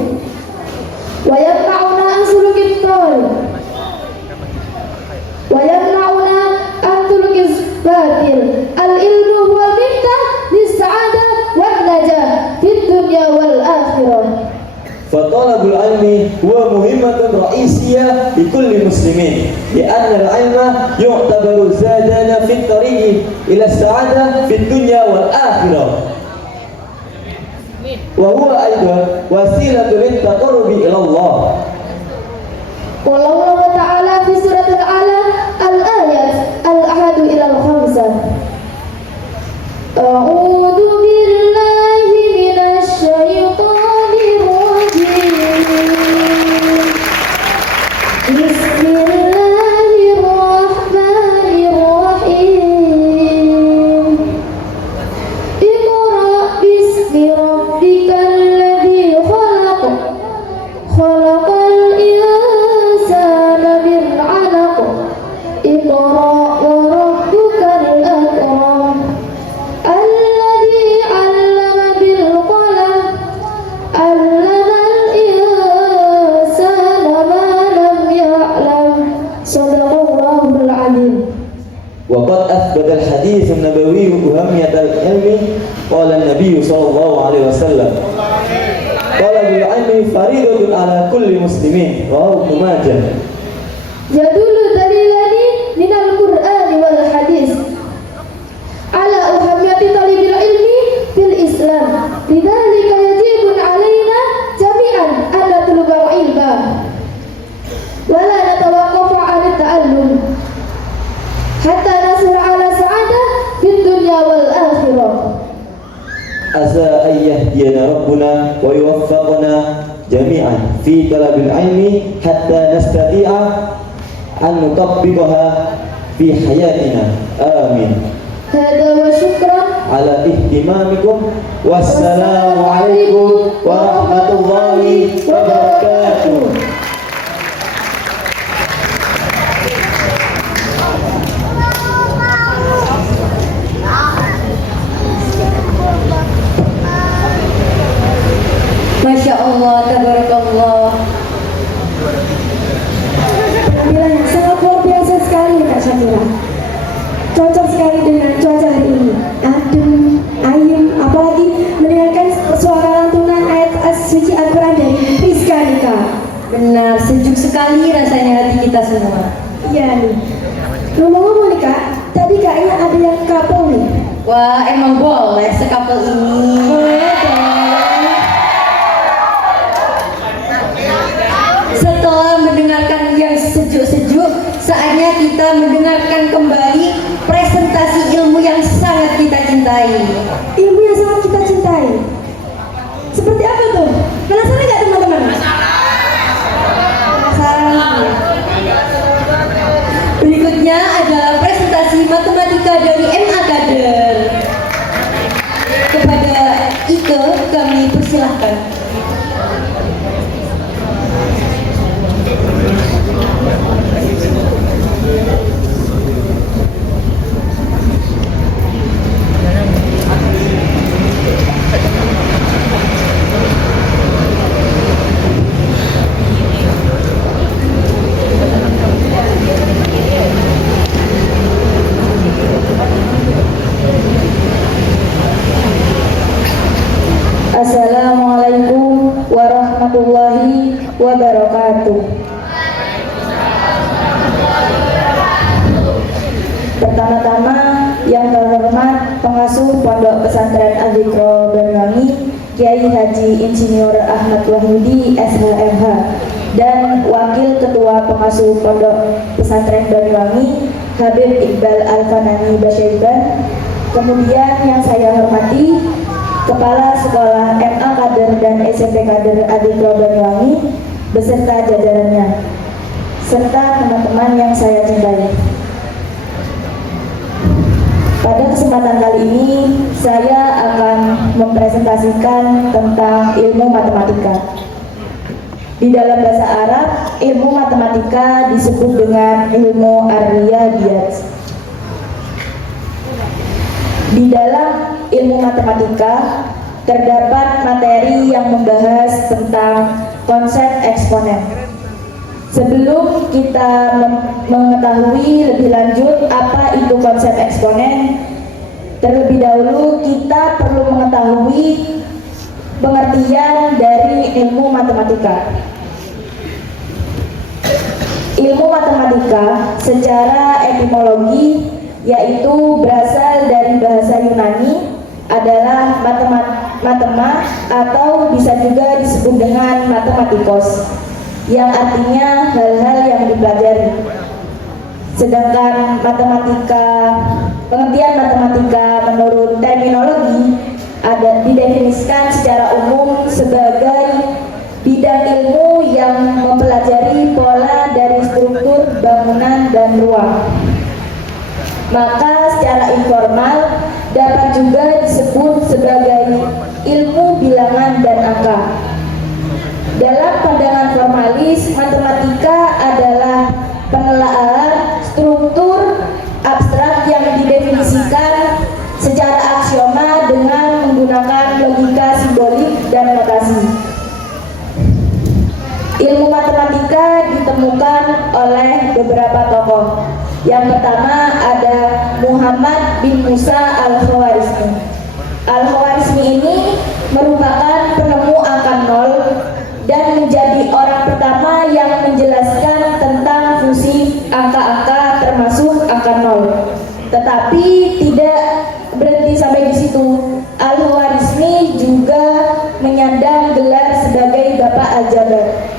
wa yamna'una an suluqit tariq wa yamna'una an turuqis batil. Al-ilmu huwa miftah lis-sa'adah wan najah fid dunya wal akhirah. فطلب العلم هو مهمة رئيسية لكل مسلمين لأن العلم يعتبر زادنا في الطريق إلى السعادة في الدنيا والآخرة وهو أيضا وسيلة للتقرب إلى الله. Qala Allah Ta'ala fi surat Al-A'la al-ayat al-ahadu ila al-khamsah. A'udzu billahi minasy syaithanir rajim. Bismillahirrahmanirrahim. Iqra bismi rabbikal ladzi khalaq. Khalaqal insana min 'alaq. Iqra wa rabbukal akram. Alladzi 'allama bil qalam. 'Allamal insana ma lam ya'lam. Shadaqallahul 'azim. وقد أثبت الحديث النبوي أهمية العلم. قال النبي صلى الله عليه وسلم طلب العلم فريضة على كل مسلمين. رواه ابن ماجه. Yadullu dalilani minal Qur'ani wal hadis ala uhammiyati talibil ilmi عسى أن يهدينا ربنا ويوفقنا جميعا في طلب العلم حتى نستطيع أن نطبقها في حياتنا آمين. هذا وشكرا. على اهتمامكم والسلام عليكم ورحمة الله وبركاته. Masya Allah, tabarakallah. Penampilan yang sangat luar biasa sekali Kak Syakira. Cocok sekali dengan cuaca hari ini. Adem, ayem, apalagi mendengarkan suara lantunan ayat suci Al-Quran dari Rizka nih Kak. Benar, sejuk sekali rasanya hati kita semua. Iya nih. Ngomong-ngomong nih Kak, tadi kayaknya ada yang couple nih. Wah, emang boleh sekapel ini. Boleh dong. Setelah mendengarkan yang sejuk-sejuk, saatnya kita mendengarkan kembali presentasi ilmu yang sangat kita cintai. Ilmu yang sangat kita cintai. Seperti apa tuh? Penasaran nggak teman-teman? Penasaran? Berikutnya adalah presentasi matematika dari MA Kader. Kepada Ike, kami persilahkan. Assalamualaikum warahmatullahi wabarakatuh. Pertama-tama yang terhormat pengasuh Pondok Pesantren Al-Zikro Banyuwangi Kiai Haji Insinyur Ahmad Wahyudi SHMH dan Wakil Ketua Pengasuh Pondok Pesantren Banyuwangi Habib Iqbal Al-Fanani Basyaiban. Kemudian yang saya hormati Kepala Sekolah MA Kader dan SMP Kader Al-Zikro Banyuwangi beserta jajarannya, serta teman-teman yang saya cintai. Pada kesempatan kali ini, saya akan mempresentasikan tentang ilmu matematika. Di dalam bahasa Arab, ilmu matematika disebut dengan ilmu ar-riyadiyat. Di dalam ilmu matematika terdapat materi yang membahas tentang konsep eksponen. Sebelum kita mengetahui lebih lanjut apa itu konsep eksponen, terlebih dahulu kita perlu mengetahui pengertian dari ilmu matematika. Ilmu matematika secara etimologi yaitu berasal dari bahasa Yunani adalah matema atau bisa juga disebut dengan matematikos, yang artinya hal-hal yang dipelajari. Sedangkan pengertian matematika menurut terminologi didefinisikan secara umum sebagai bidang ilmu yang mempelajari pola dari struktur bangunan dan ruang. Maka secara informal dapat juga disebut sebagai ilmu bilangan dan angka. Dalam pandangan formalis, matematika adalah penelaahan struktur abstrak yang didefinisikan secara aksioma dengan menggunakan logika simbolik dan notasi. Ilmu matematika ditemukan oleh beberapa tokoh. Yang pertama ada Muhammad bin Musa Al-Khwarizmi. Al-Khwarizmi ini merupakan penemu angka nol dan menjadi orang pertama yang menjelaskan tentang fungsi angka-angka termasuk angka nol. Tetapi tidak berhenti sampai di situ. Al-Khwarizmi juga menyandang gelar sebagai Bapak Aljabar,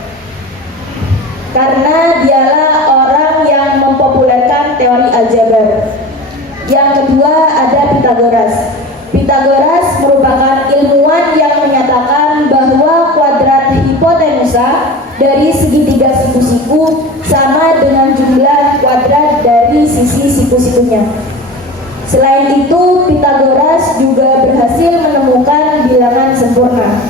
karena dialah orang yang mempopulerkan teori aljabar. Yang kedua ada Pitagoras. Pitagoras merupakan siku-sikunya. Selain itu, Pythagoras juga berhasil menemukan bilangan sempurna.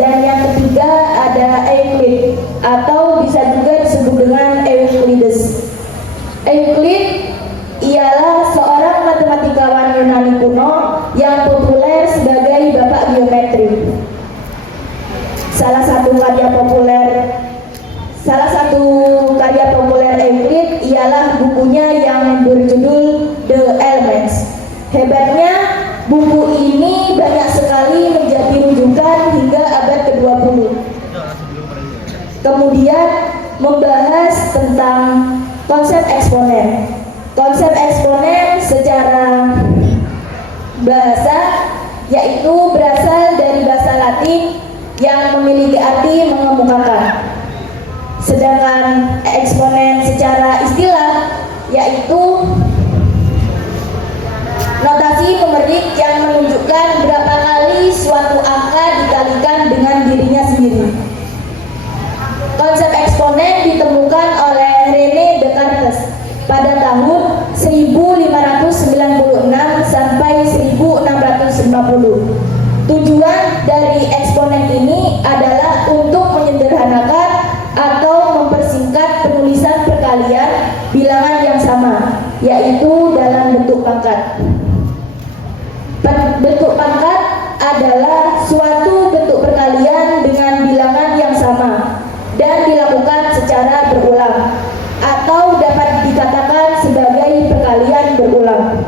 Dan yang ketiga ada Euclid, atau bisa juga disebut dengan Euclides. Euclid ialah seorang matematikawan Yunani kuno yang populer sebagai bapak geometri. Salah satu karya populer Euclid ialah bukunya yang berjudul The Elements. Hebatnya, buku ini banyak sekali menjadi rujukan hingga abad ke-20. Kemudian membahas tentang konsep eksponen. Konsep eksponen secara bahasa yaitu berasal dari bahasa Latin yang memiliki arti mengemukakan. Sedangkan eksponen secara istilah yaitu notasi numerik yang menunjukkan berapa kali suatu angka dikalikan dengan dirinya sendiri. Konsep eksponen ditemukan oleh René Descartes pada tahun 1596 sampai 1650. Tujuan dari eksponen ini adalah untuk menyederhanakan atau mempersingkat penulisan perkalian bilangan yang sama, yaitu dalam bentuk pangkat. Bentuk pangkat adalah suatu bentuk perkalian dengan bilangan yang sama dan dilakukan secara berulang, atau dapat dikatakan sebagai perkalian berulang.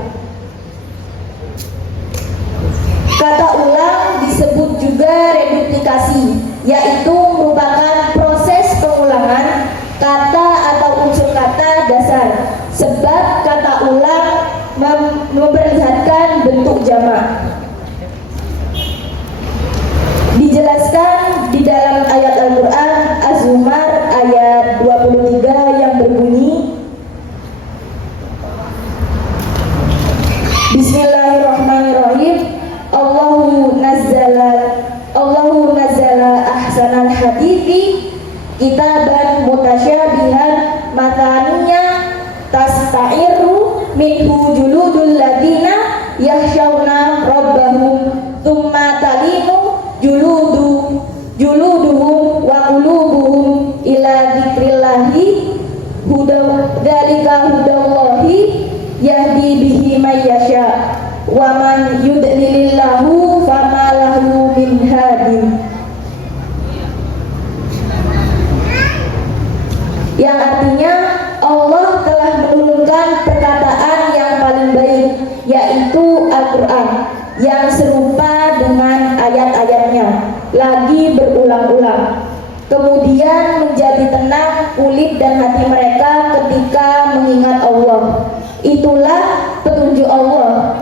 Kata ulang disebut juga reduplikasi, yaitu merupakan proses pengulangan kata atau unsur kata dasar, sebab kata ulang memperlihatkan bentuk jamak. Dijelaskan di dalam ayat Al-Quran Az-Zumar ayat 23 yang berbunyi, Bismillahirrahmanirrahim. Allahu nazzala ahsanal hadithi kitaban mutasyabihan mataninya tastairu minhu juludul ladina yahsyawna rabbahum thumma talinu juluduhum wa qulubuhum ila dzikrillahi dzalika hudallahi yahdi bihi may yasha wa man yudlilillahu fama lahu min hadin. Yang artinya Allah telah menurunkan perkataan yang paling baik, yaitu Al-Quran, yang serupa dengan ayat-ayatnya, lagi berulang-ulang. Kemudian menjadi tenang kulit dan hati mereka ketika mengingat Allah. Itulah petunjuk Allah.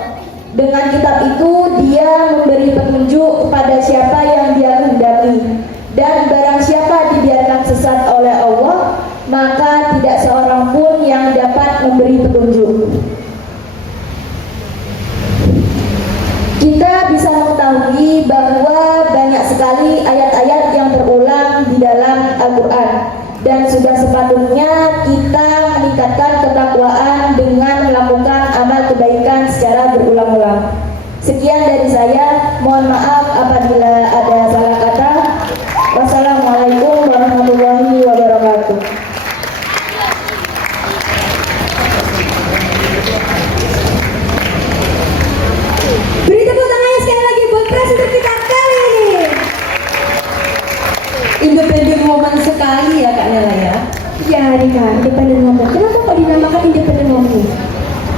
Dengan kitab itu Dia memberi petunjuk kepada siapa yang Dia kehendaki, dan barang siapa dibiarkan sesat oleh Allah, maka tidak seorang pun yang dapat memberi petunjuk. Kita bisa mengetahui bahwa banyak sekali ayat-ayat yang berulang di dalam Al-Quran, dan sudah sepatutnya kita meningkatkan ketakwaan dengan melakukan amal kebaikan secara berulang-ulang. Sekian dari saya, mohon maaf apabila ada salah kata. Wassalamualaikum warahmatullahi wabarakatuh. Beri tepuk tangannya sekali lagi buat presenter kita kali ini. Independen woman sekali ya Kak Nela ya. Ya Rika, independent woman. Kenapa kok dinamakan independent woman?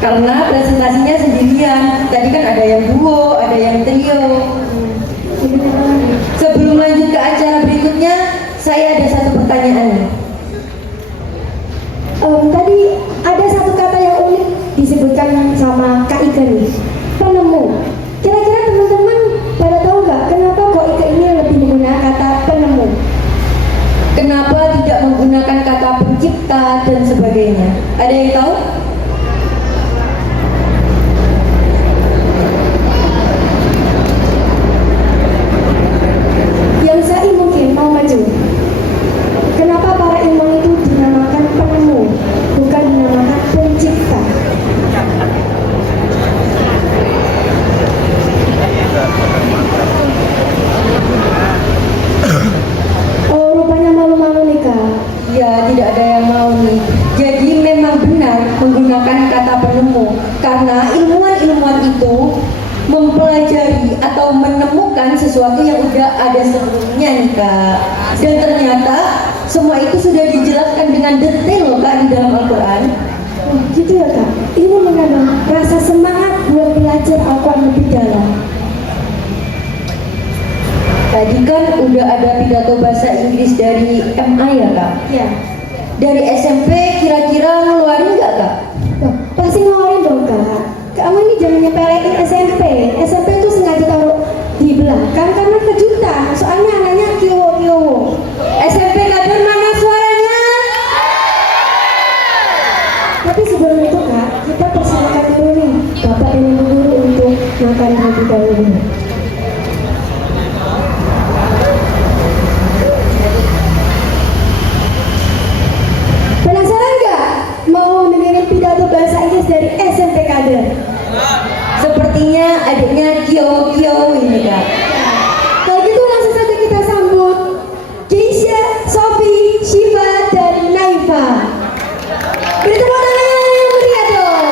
Karena presentasinya sendirian. Tadi kan ada yang duo, ada yang trio. Sebelum lanjut ke acara berikutnya, saya ada satu pertanyaan. Tadi ada satu kata yang unik disebutkan sama Kak Ika nih, penemu. Kira-kira teman-teman pada tahu nggak kenapa kok Ika ini lebih menggunakan kata penemu? Kenapa tidak menggunakan kata pencipta dan sebagainya? Ada yang tahu? Yang saya mungkin mau maju. Kenapa para ilmuwan itu dinamakan penemu, bukan dinamakan pencipta? mengucapkan sesuatu yang udah ada sebelumnya nih Kak. Dan ternyata semua itu sudah dijelaskan dengan detail loh Kak di dalam Al-Quran. Oh, gitu ya Kak. Ini mengandung rasa semangat buat belajar Al-Quran lebih dalam. Tadi kan udah ada pidato bahasa Inggris dari MA ya Kak? Ya. Dari SMP kira-kira ngeluarin nggak Kak? Loh, pasti ngeluarin dong Kak. Kamu ini jangan nyepelein SMP. SMP itu sengaja taruh di belakang karena kejutan. Soalnya anaknya kiowo-kiowo. SMP kader mana suaranya? Tapi sebelum itu Kak, kita persilakan dulu nih Bapak dan Ibu guru untuk makan terlebih dahulu. Penasaran nggak mau dengerin pidato bahasa Inggris dari SMP Kader? Sepertinya adiknya Kio ini Kak. Kalau gitu langsung saja kita sambut Keisha, Sophie, Shiva, dan Naifa. Beri tepuk tangan yang meriah dong.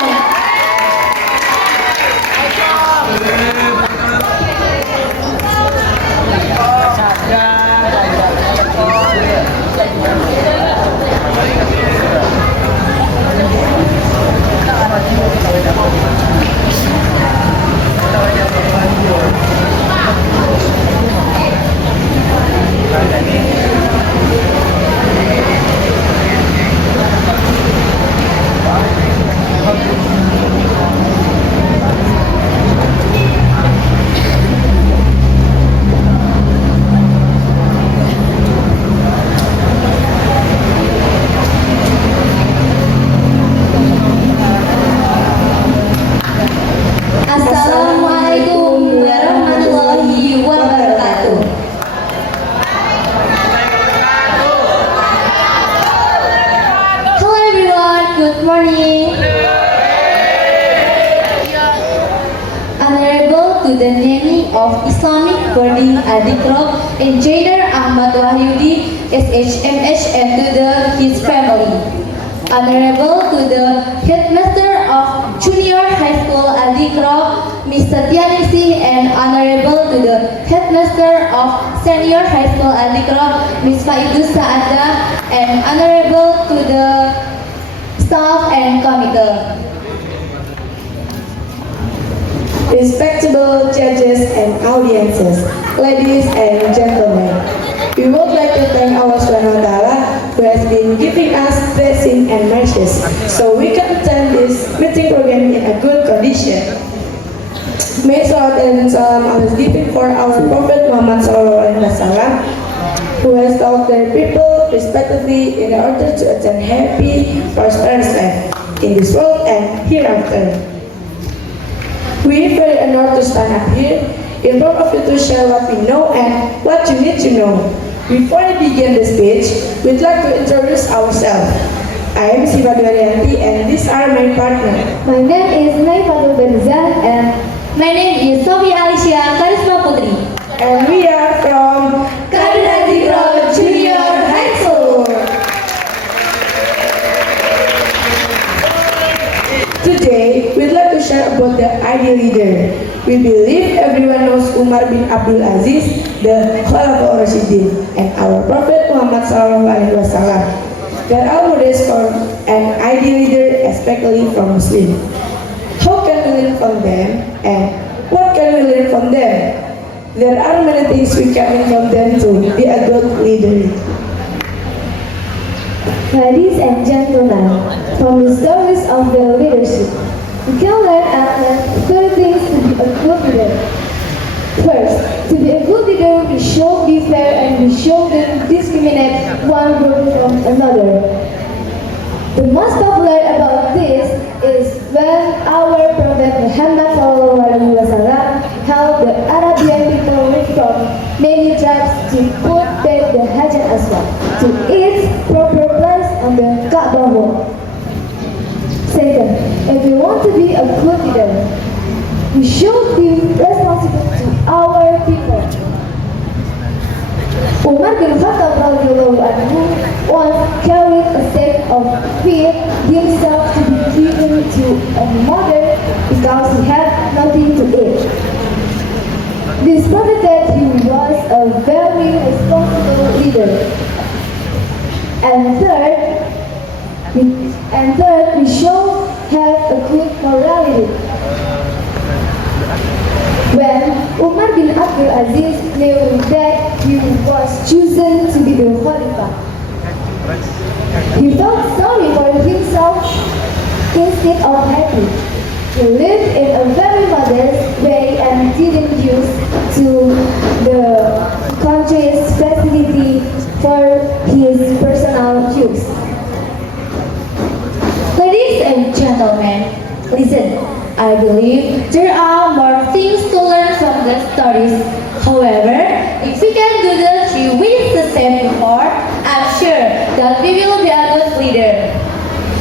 Assalamualaikum warahmatullahi wabarakatuh. Hello everyone, good morning. Honorable to the Nemi of Islamic Boarding Adikro Engineer Ahmad Wahyudi SHMH and to his family. Honorable to the Headmaster of Junior High School Adikro, Mr. Tianisi, and Honorable to the Headmaster of Senior High School Adikro, Ms. Faidus Saada, and Honorable to the staff and committee. Respectable judges and audiences, ladies and gentlemen, we would like to thank Allah Subhanahu wa Ta'ala who has been giving us blessing and mercies so we can attend this meeting program in a good condition. May salawat and salam always given for our Prophet Muhammad SAW, who has taught their people respectively in order to attain happy, prosperous life in this world and hereafter. We feel honored to stand up here in front of you to share what we know and what you need to know. Before I begin the speech, we'd like to introduce ourselves. I am Siva Dwaryanti and these are my partner. My name is Naifa Berzan and My name is Sophie Alicia Karisma Putri. And we are from Kader Adikro Junior High School. Today, we'd like to share about the ideal leader. We believe everyone knows Umar bin Abdul Aziz, the Khulafaur Rashidin, and our Prophet Muhammad SAW. There are models for an ideal leader, especially from Muslims. How can we learn from them, and what can we learn from them? There are many things we can learn from them to be a good leader. ladies and gentlemen, from the stories of their leadership, we can learn and learn three things to be a good leader. First, to be a good leader, we should be fair and we shouldn't discriminate one group from another. The most popular about this is when our Prophet Muhammad SAW helped the Arabian people from many tribes to put back the Hajar Aswad to its proper place on the Kaabah wall. Second, if we want to be a good leader, we should be responsible to our people. Umar bin Khattab radhiyallahu anhu once carried a sack of wheat himself to be given to a mother because he had nothing to eat. This proved that he was a very responsible leader. And third, we should have a good morality. When Umar bin Abdul Aziz knew that he was chosen to be the Khalifah, he felt sorry for himself instead of happy. He lived in a very modest way and didn't use to the country's facility for his personal use. Ladies and gentlemen, listen. I believe there are more things to learn from the stories. However, if we can do the 3 ways the same before, I'm sure that we will be a good leader.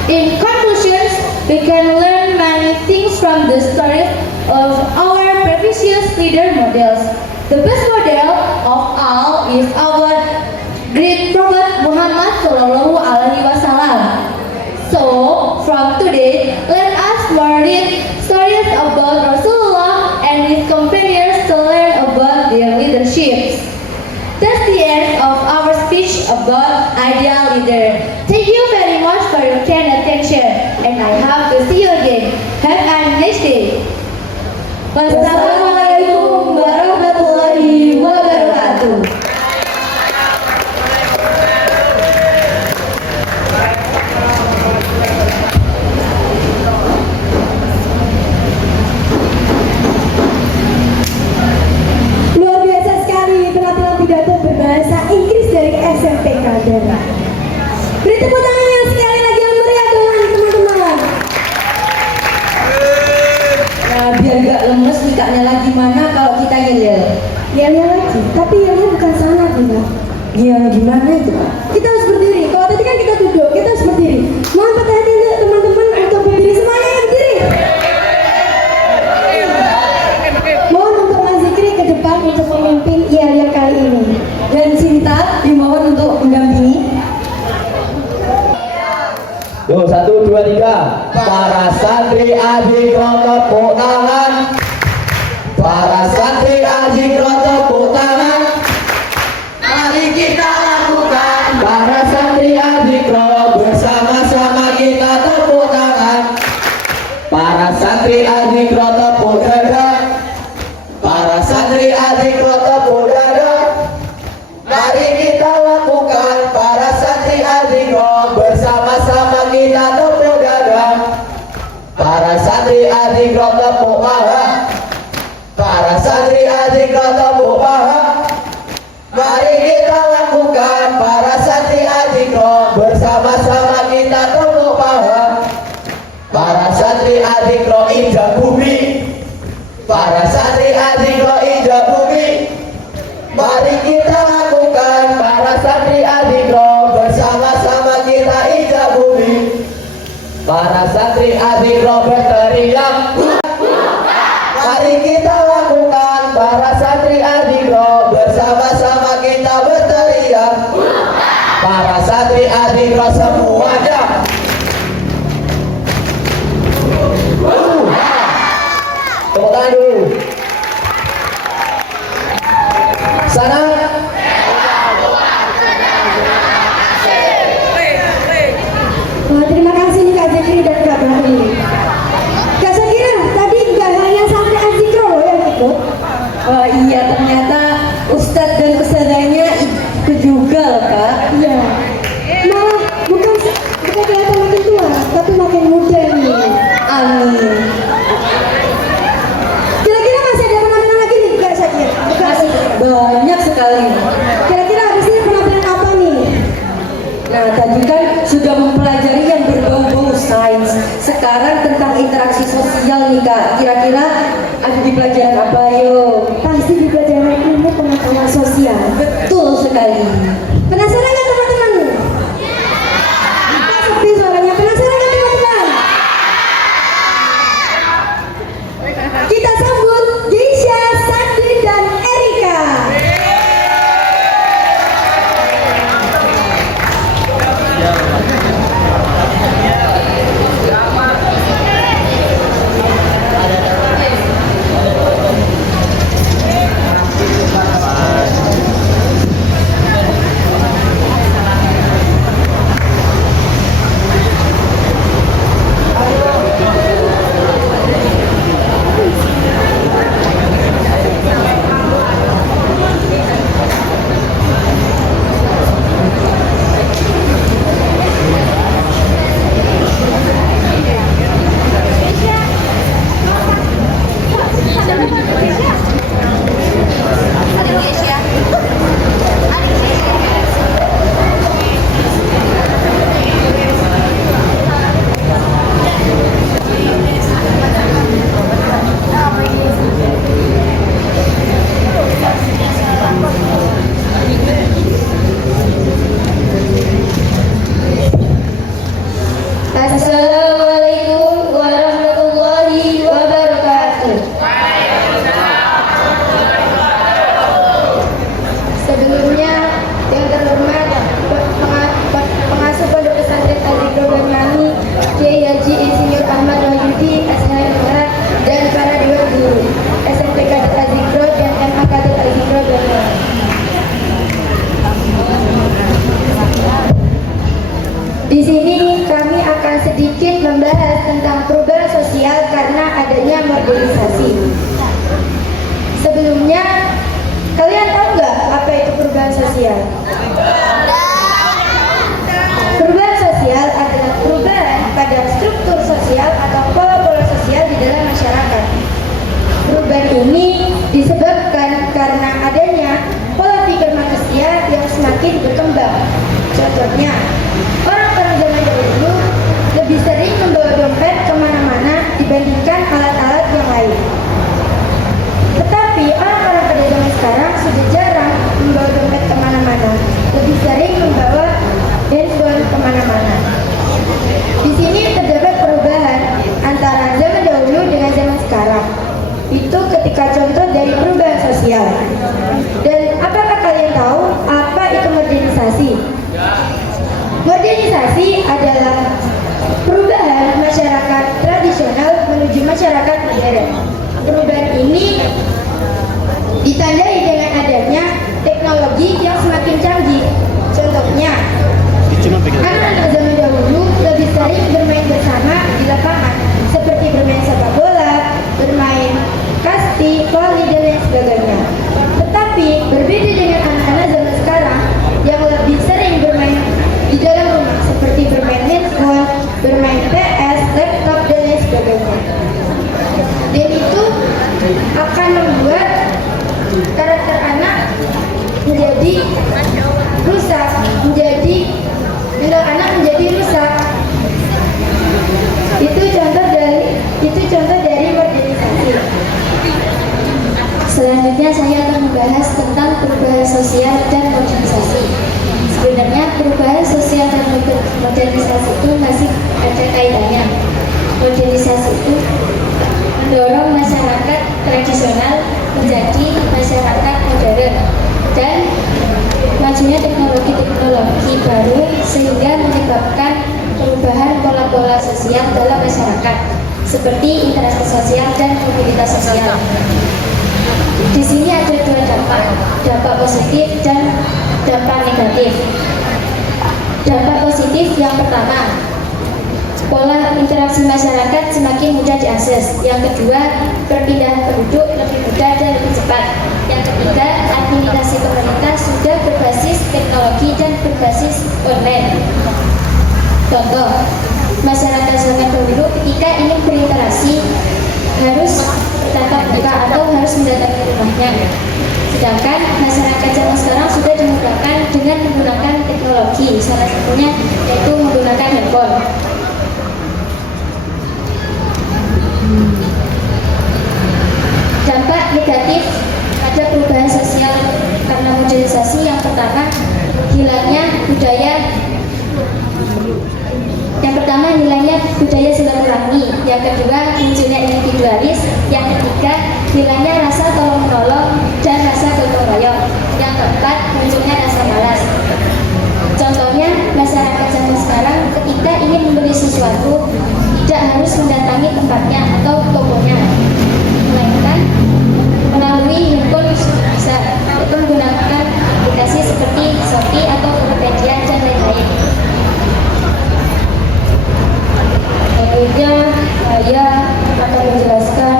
In conclusions, we can learn many things from the stories of our previous leader models. The best model of all is our great Prophet Muhammad Sallallahu Alaihi Wasallam. So, from today, let us read stories about Rasulullah and his companions to learn about their leadership. That's the end of our speech about ideal leader. Thank you very much for your kind attention, and I hope to see you again. Have a nice day. Wassalamualaikum warahmatullahi wabarakatuh. Luar biasa sekali penampilan pidato berbahasa Inggris dari SMP Kader. Beri tepuk tangannya sekali lagi yang meriah dong teman-teman. Nah, biar gak lemes nikahnya lagi mana kalau kita yel-yel. Yel-yel lagi, tapi yelnya bukan sana Bunda. Yel gimana itu Pak? Kita harus berdiri. Kalau tadi kan kita duduk, kita harus berdiri. Mohon perhatian untuk teman-teman untuk berdiri semuanya yang berdiri. Mohon untuk Mas Zikri ke depan untuk memimpin yel-yel kali ini. Dan Sinta dimohon untuk mendampingi. Tuh, 1, 2, 3. Para santri adik tepuk tangan. Para santri adik tepuk tangan. Mari kita lakukan. Para santri adik bersama-sama kita tepuk tangan. Para santri adik tepuk dada. Para santri adik tepuk dada. Mari kita lakukan. Para santri adik bersama-sama kita tepuk dada. Para santri adik tepuk paha. Para santri adik tepuk paha. Mari kita lakukan. Para santri adik bersama-sama kita tepuk paha. Para santri adik injak bumi. Para santri adik injak bumi. Mari kita lakukan. Para santri adik bersama-sama kita injak bumi. Para santri adik berteriak. Mari kita lakukan. Para santri adik bersama-sama kita berteriak. Para santri adik semuanya. Tepuk tangan dulu. Sana. Wah, terima kasih nih Kak Zikri dan Kak Bahri. Kak Sakira, tadi nggak hanya santri Azikro loh yang ikut. Oh iya, ternyata Ustadz dan Ustadzanya ikut juga loh Kak. Iya. Malah bukan kelihatan makin tua, tapi makin muda ini. Amin. Kira-kira masih ada penampilan lagi nih Kak Sakira? Masih banyak sekali. Kira-kira habis ini penampilan apa nih? Nah, tadi kan sudah mempelajari yang berbau-bau sains. Sekarang tentang interaksi sosial nih Kak. Kira-kira ada di pelajaran apa yuk? Pasti di pelajaran ilmu pengetahuan sosial. Betul sekali. Penasaran nggak teman-teman? Sepi suaranya. Penasaran nggak teman-teman? Kita sambut Geisha, Sandi, dan Erika. Selanjutnya, kalian tahu nggak apa itu perubahan sosial? Perubahan sosial adalah perubahan pada struktur sosial atau pola-pola sosial di dalam masyarakat. Perubahan ini disebabkan karena adanya pola pikir manusia yang semakin berkembang. Contohnya, orang-orang zaman dahulu lebih sering membawa dompet kemana-mana dibandingkan alat-alat yang lain. Tetapi orang-orang pada zaman sekarang sudah jarang membawa dompet kemana-mana, lebih sering membawa handphone kemana-mana. Di sini terdapat perubahan antara zaman dahulu dengan zaman sekarang. Itu ketika contoh dari perubahan sosial. Dan apakah kalian tahu apa itu modernisasi? Modernisasi adalah perubahan masyarakat tradisional menuju masyarakat modern. Perubahan ini ditandai dengan adanya teknologi yang semakin canggih. Contohnya, anak-anak zaman dahulu lebih sering bermain bersama di lapangan, seperti bermain sepak bola, bermain kasti, voli, dan lain sebagainya. Tetapi berbeda dengan anak-anak zaman sekarang yang lebih sering bermain di dalam rumah, seperti bermain handphone, bermain PS, laptop, dan lain sebagainya. Dan itu akan membuat karakter anak menjadi rusak, mental anak menjadi rusak. Itu contoh dari modernisasi. Selanjutnya saya akan membahas tentang perubahan sosial dan modernisasi. Sebenarnya perubahan sosial dan modernisasi itu masih ada kaitannya. Modernisasi itu mendorong masyarakat tradisional menjadi masyarakat modern dan majunya teknologi baru sehingga menyebabkan perubahan pola-pola sosial dalam masyarakat seperti interaksi sosial dan mobilitas sosial. Di sini ada dua dampak positif dan dampak negatif. Dampak positif yang pertama, pola interaksi masyarakat semakin mudah diakses. Yang kedua, perpindahan penduduk lebih mudah dan lebih cepat. Yang ketiga, administrasi pemerintah sudah berbasis teknologi dan berbasis online. Contoh, masyarakat zaman dahulu ketika ingin berinteraksi harus tatap muka atau harus mendatangi rumahnya. Sedangkan masyarakat zaman sekarang sudah dimudahkan dengan menggunakan teknologi, salah satunya yaitu menggunakan handphone. Dampak negatif pada perubahan sosial karena modernisasi yang pertama, hilangnya budaya. Yang pertama, hilangnya budaya silaturahmi. Yang kedua, munculnya individualis. Yang ketiga, hilangnya rasa tolong menolong dan rasa gotong royong. Yang keempat, munculnya rasa malas. Contohnya, masyarakat zaman sekarang ketika ingin membeli sesuatu tidak harus mendatangi tempatnya atau tokonya, melainkan melalui handphone bisa, yaitu menggunakan aplikasi seperti Shopee atau Tokopedia dan lain-lain. Selanjutnya saya akan menjelaskan.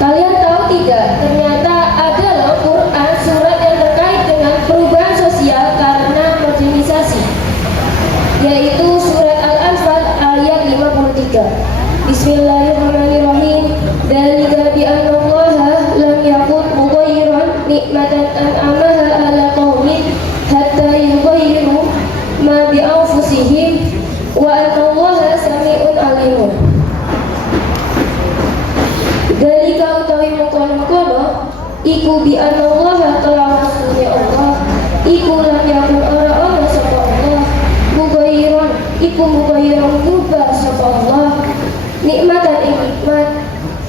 Kalian tahu tidak, ternyata ada loh Quran surat yang terkait dengan perubahan sosial karena modernisasi, yaitu surat Al-Anfal ayat 53. Bismillahirrahmanirrahim. Dzalika bi anna Allaha lam yakun mughayyiran nikmatan an'amaha 'ala qaumin hatta yughayyiru ma bi anfusihim wa anna Allaha sami'un 'alimun. Dzalika utawi mengkono-kono iku bi anna Allaha kelawan sunnya Allah iku lam yakun ora sapa Allah mughayyiran iku mughayyiran rubah sapa Allah nikmatan ing nikmat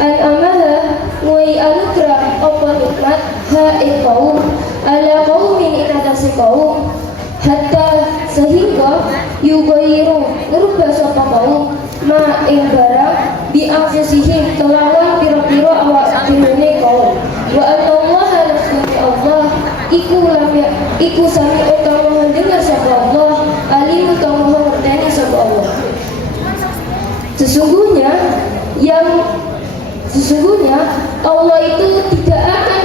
an'amaha ngui anugerah apa nikmat ha ing kaum ala qaumin ing atase kaum hatta sehingga yughayyiru ngerubah sapa kaum ma ing barang bi anfusihim kelawan pira-pira awak dhewe kaum wa anallaha rasuli Allah iku sami utawa dengar sapa Allah alim utawa ngerteni sapa Allah. Sesungguhnya Allah itu tidak akan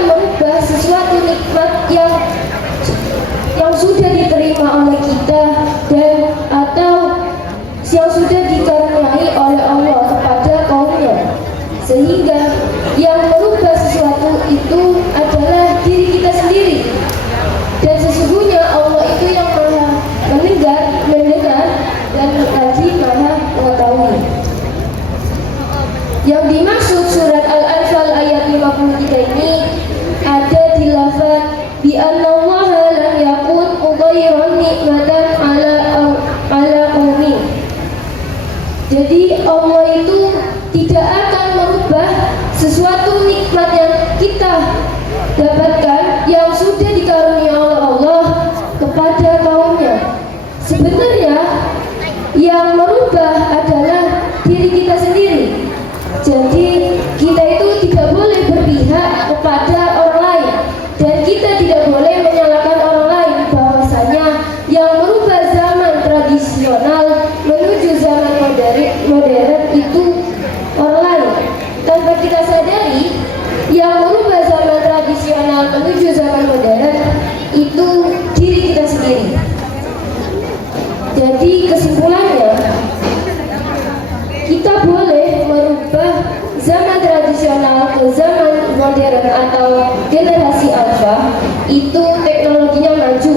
generasi alpha itu teknologinya maju,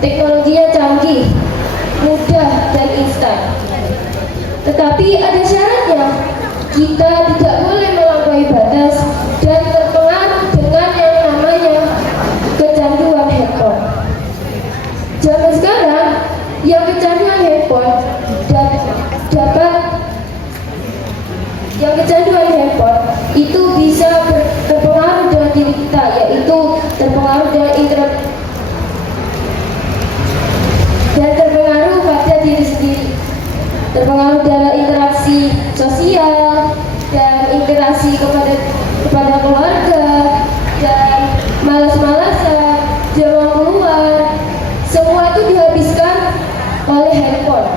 teknologinya canggih, mudah dan instan. Tetapi ada syaratnya, kita tidak boleh melampaui batas dan terpengaruh dengan yang namanya kecanduan handphone. Zaman sekarang yang kecanduan handphone itu bisa terpengaruh dengan diri kita, yaitu terpengaruh dengan dan terpengaruh pada diri sendiri, terpengaruh dalam interaksi sosial dan interaksi kepada keluarga, dan malas-malasan, jalan keluar, semua itu dihabiskan oleh handphone.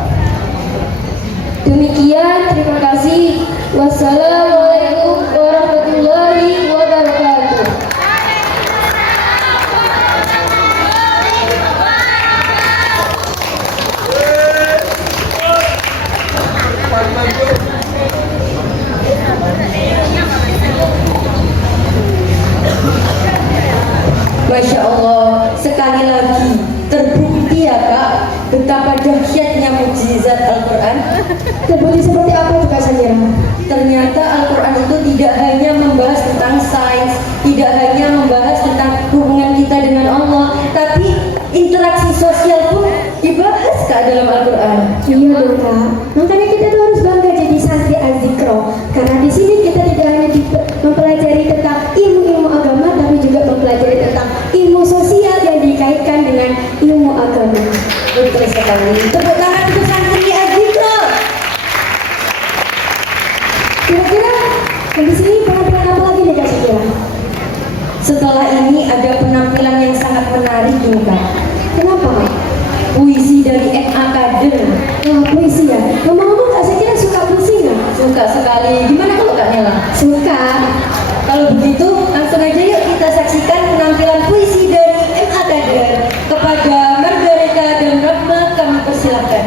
Demikian, terima kasih. Wassalamualaikum warahmatullahi wabarakatuh. Masya Allah, sekali lagi terbukti ya Kak, betapa dahsyatnya mukjizat Al-Quran. Terbukti seperti apa itu Kak Sanjira? Ternyata Al-Quran itu tidak hanya membahas tentang sains, tidak hanya membahas tentang hubungan kita dengan Allah, tapi interaksi sosial pun dibahas Kak dalam Al-Quran. Iya dong Kak, makanya kita tuh harus bangga jadi santri Azikro, karena di sini kita tidak hanya mempelajari tentang ilmu-ilmu agama, tapi juga mempelajari tentang ilmu sosial yang dikaitkan dengan ilmu agama. Betul sekali. Tepuk tangan untuk santri Azikro. Kira-kira habis ini penampilan apa lagi nih Kak Sanjira? Setelah ini ada penampilan yang sangat menarik nih Kak. Kenapa Kak? Puisi dari MA Kader. Wah, puisi ya. Ngomong-ngomong Kak Sanjira suka puisi nggak? Suka sekali. Gimana kalau Kak Nela? Suka. Kalau begitu langsung aja yuk kita saksikan penampilan puisi dari MA Kader. Kepada Margareta dan Rahma kami persilahkan.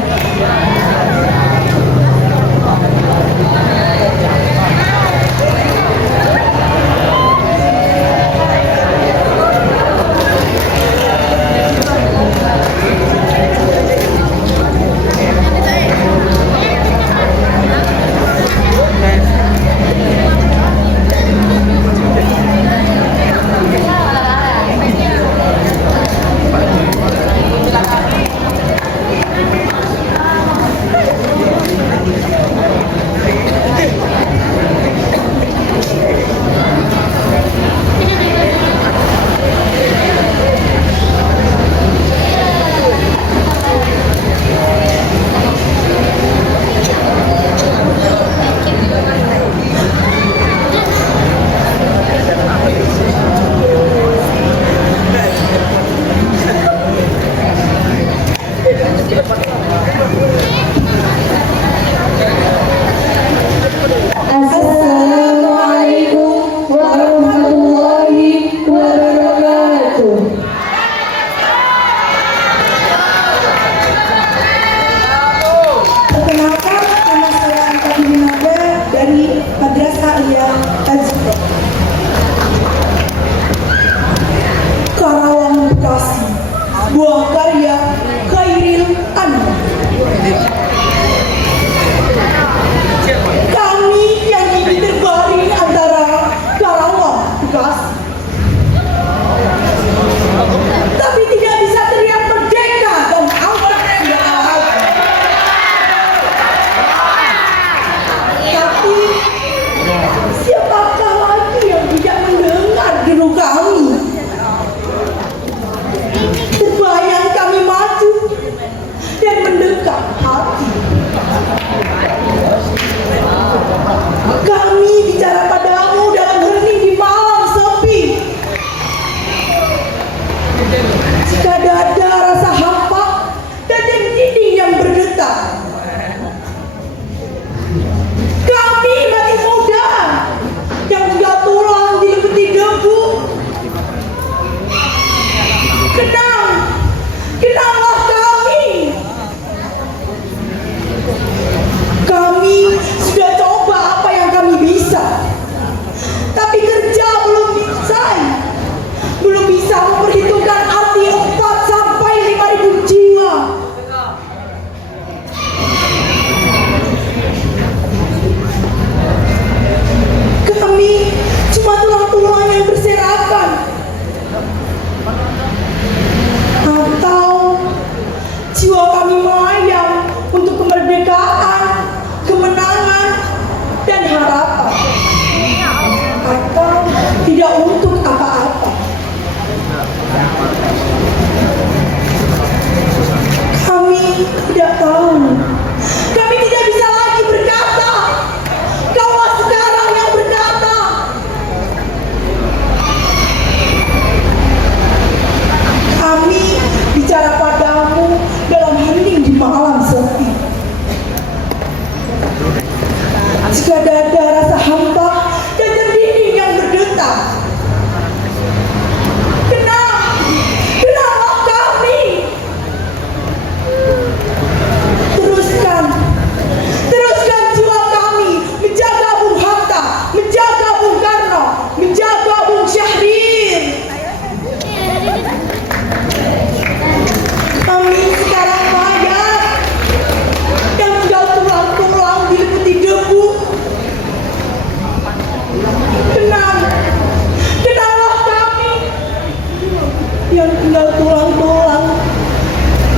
yang tinggal tulang-tulang,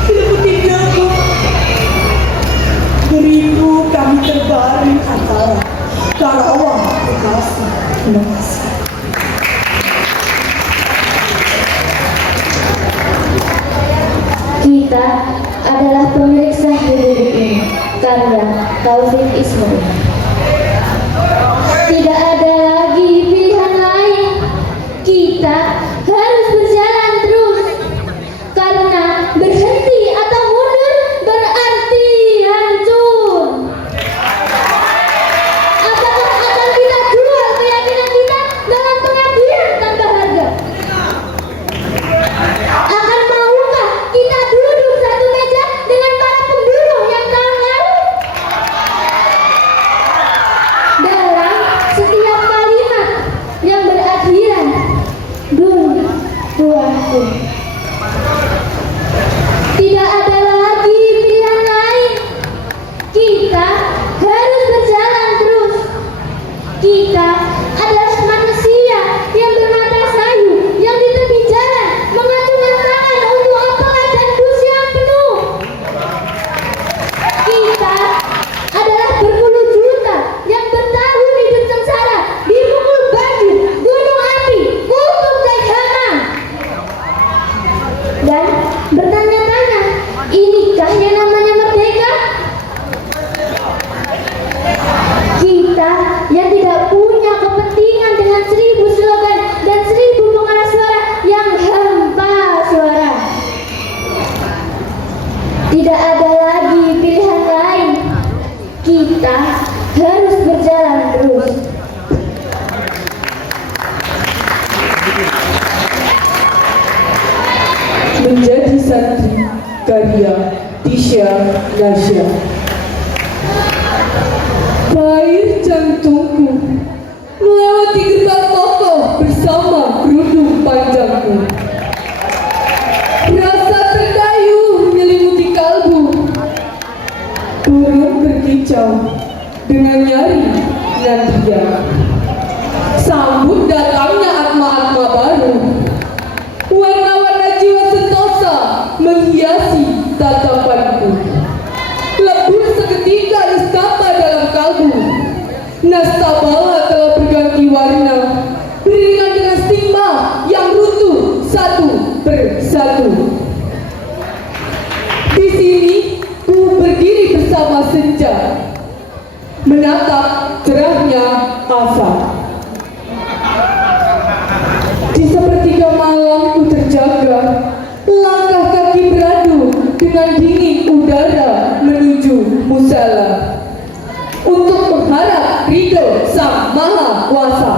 seperti jagung. Beribu kami terbaring antara Karawang, Bekasi, Bekasi. Kita adalah pemilik sah hidup ini, karya Taufik Ismail. Tidak ada lagi pilihan lain, kita harus berjalan terus, karena berhenti atau mundur berarti hancur. Apakah akan kita jual keyakinan kita dalam pengabdian tanpa harga? Akan maukah kita duduk satu meja dengan para pembunuh yang kalah lalu? Dalam setiap kalimat yang berakhiran dun tuanku, tidak ada lagi pilihan lain, kita harus berjalan terus. Kita adalah manusia yang bermata sayu, yang di tepi jalan mengacungkan tangan untuk apalah dan dus yang penuh. Kita adalah berpuluh juta yang bertahun hidup sengsara dipukul banjir, gunung api, kutub dan hama, dan bertanya-tanya, inikah yang namanya merdeka? Kita yang tidak punya kepentingan dengan 1000 slogan dan 1000 pengeras suara yang hampa suara. Tidak ada lagi pilihan lain, kita harus berjalan terus. Menjadi santri karya Tisha Nasya. Air jantungku melewati getar kokoh bersama kerudung panjangku. Rasa terdayu menyelimuti kalbu. Burung berkicau dengan nyari nadia. Sambut datangnya atma-atma baru. Warna-warna jiwa sentosa menghiasi tatapanku. Lebur seketika nestapa dalam kalbu. Nastabala telah berganti warna, beriringan dengan stigma yang runtuh satu persatu. Di sini ku berdiri bersama senja, menatap cerahnya asa. Di sepertiga malam ku terjaga, langkah kaki beradu dengan dingin udara menuju musala untuk mengharap ridho Sang Maha Kuasa.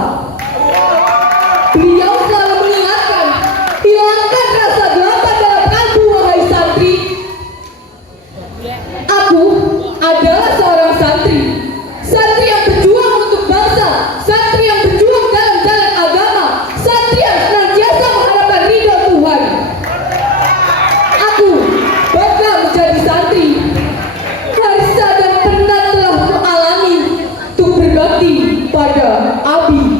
Beliau selalu mengingatkan, hilangkan rasa gelapah dalam kalbu wahai santri. Aku adalah seorang santri, santri yang berjuang untuk bangsa, santri yang berjuang dalam jalan agama, santri yang senantiasa mengharapkan ridho Tuhan. Aku bangga menjadi santri. Harsa dan penat telah mengalami untuk berbakti pada abdi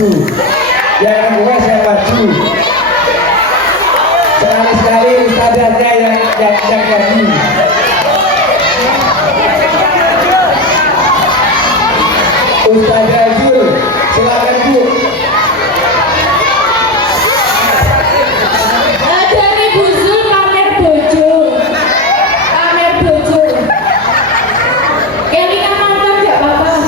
maju. Yang request yang maju. Sekali-sekali ustadznya yang nyanyi. Ustadzah Jul, silakan Bu. Ada nih Bu Zul pamer bojo. Pamer bojo. Kelingan mantan gak apa-apa.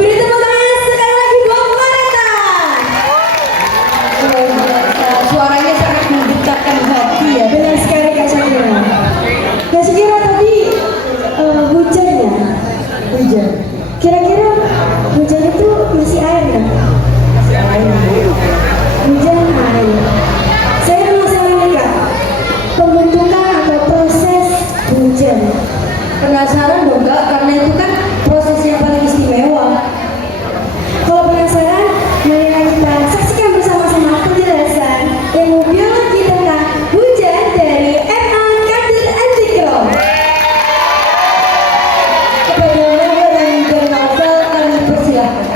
Beri tepuk tangan sekali lagi buat Mareta. Suaranya sangat menggetarkan hati ya. Benar sekali Kak Syakira. Kak Syakira tadi hujannya. Hujan. Kira-kira hujan itu isi air nggak? Hujan air. Saya penasaran nih Kak, pembentukan atau proses hujan. Penasaran dong Kak, karena itu kan proses yang paling istimewa. Kalau penasaran, mari kita saksikan bersama-sama penjelasan ilmu biologi tentang hujan dari MA Kader Azikro. Kepada Novel dan juga Novel kami persilahkan.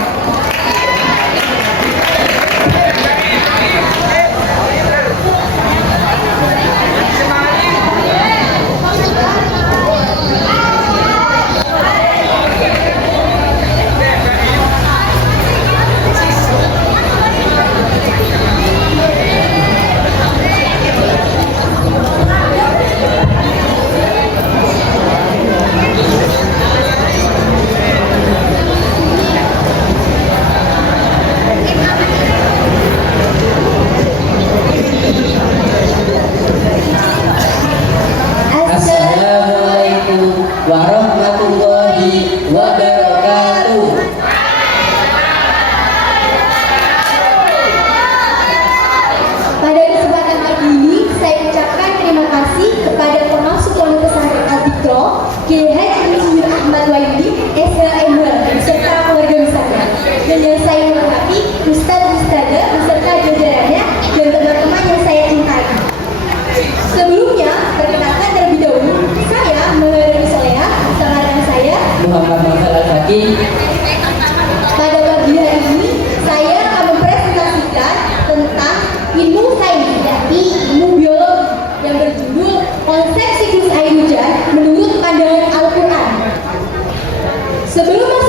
Assalamualaikum warahmatullahi wabarakatuh. Pada kesempatan pagi ini, saya ucapkan terima kasih kepada pengasuh Pondok Pesantren Azikro, Kiai Haji Insinyur Ahmad Wahyudi, SHMH, beserta keluarga besarnya. Dan yang saya hormati, Ustadz-Ustadzah beserta jajarannya dan teman-teman yang saya cintai. Sebelumnya, perkenalkan terlebih dahulu, saya Maharani Soleha bersama rekan saya Muhammad Novel Al-Fakih. Pada pagi hari ini, saya akan mempresentasikan tentang ilmu sains, yakni ilmu biologi yang berjudul konsep siklus air hujan menurut pandangan Al-Quran. Sebelum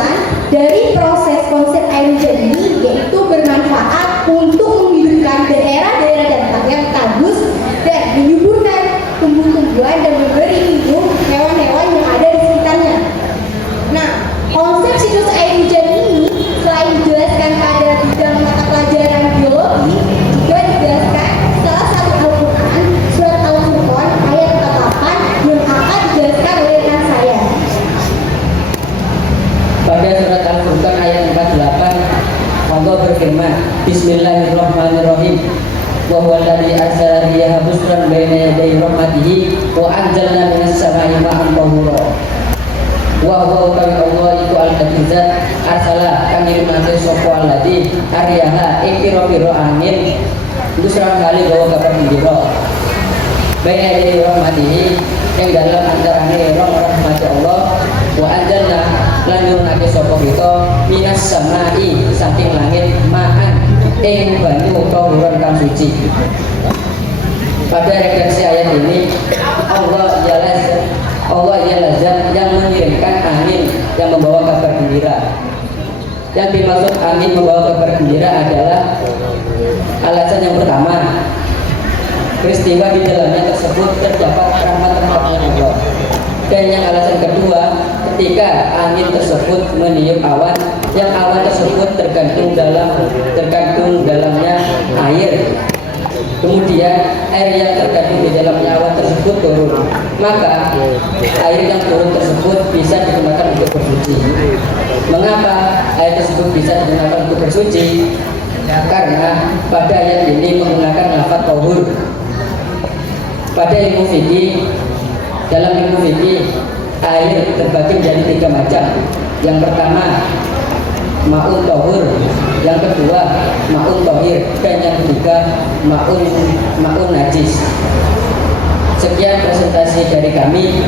kesimpulan dari proses konsep air hujan ini yaitu bermanfaat untuk menghidupkan daerah-daerah dan yang tandus dan menyuburkan tumbuh-tumbuhan dan memberi minum hewan-hewan yang ada di sekitarnya. Nah, konsep siklus air hujan ini selain dijelaskan pada bidang mata pelajaran biologi, juga dijelaskan salah satu Al-Quran, surat Al-Furqan ayat 48 yang akan dijelaskan oleh rekan saya. Pada surat Al-Furqan ayat 48, Allah berfirman, Bismillahirrahmanirrahim. Wa huwa alladzi arsala riyaha busran baina yaday rahmatihi wa anzalna minas samai ma'an tahura. Wa huwa Allah iku al-qadizat arsala kang ngirimake sapa alladzi ariyaha ing pira-pira angin busran kali bawa kabar gembira. Baina yaday rahmatihi yang dalam antarane rahmat Allah wa anzalna lan nurunake sapa kita minas samai saking langit ma'an ing banyu tahuran kang suci. Pada redaksi ayat ini Allah ialah zat yang mengirimkan angin yang membawa kabar gembira. Yang dimaksud angin membawa kabar gembira adalah alasan yang pertama, peristiwa di dalamnya tersebut terdapat rahmat-rahmatnya Allah. Dan yang alasan kedua, ketika angin tersebut meniup awan, yang awan tersebut tergantung dalamnya air. Kemudian air yang tergantung di dalamnya awan tersebut turun, maka air yang turun tersebut bisa digunakan untuk bersuci. Mengapa air tersebut bisa digunakan untuk bersuci? Karena pada ayat ini menggunakan lafaz tahur. Pada ilmu fikih, dalam ilmu fikih air terbagi menjadi 3 macam. Yang pertama ma'un tahur, yang kedua ma'un tahir, dan yang ketiga ma'un najis. Sekian presentasi dari kami.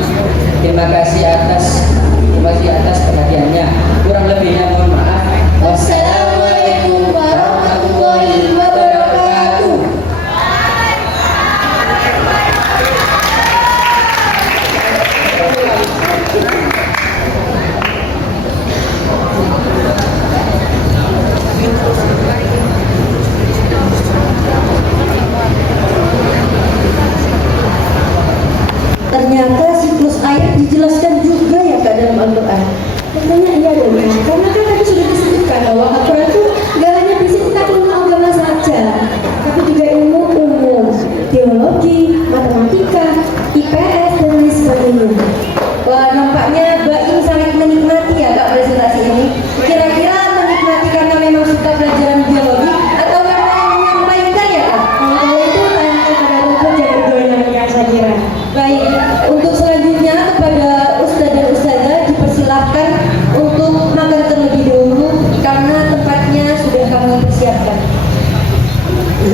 Terima kasih atas perhatiannya.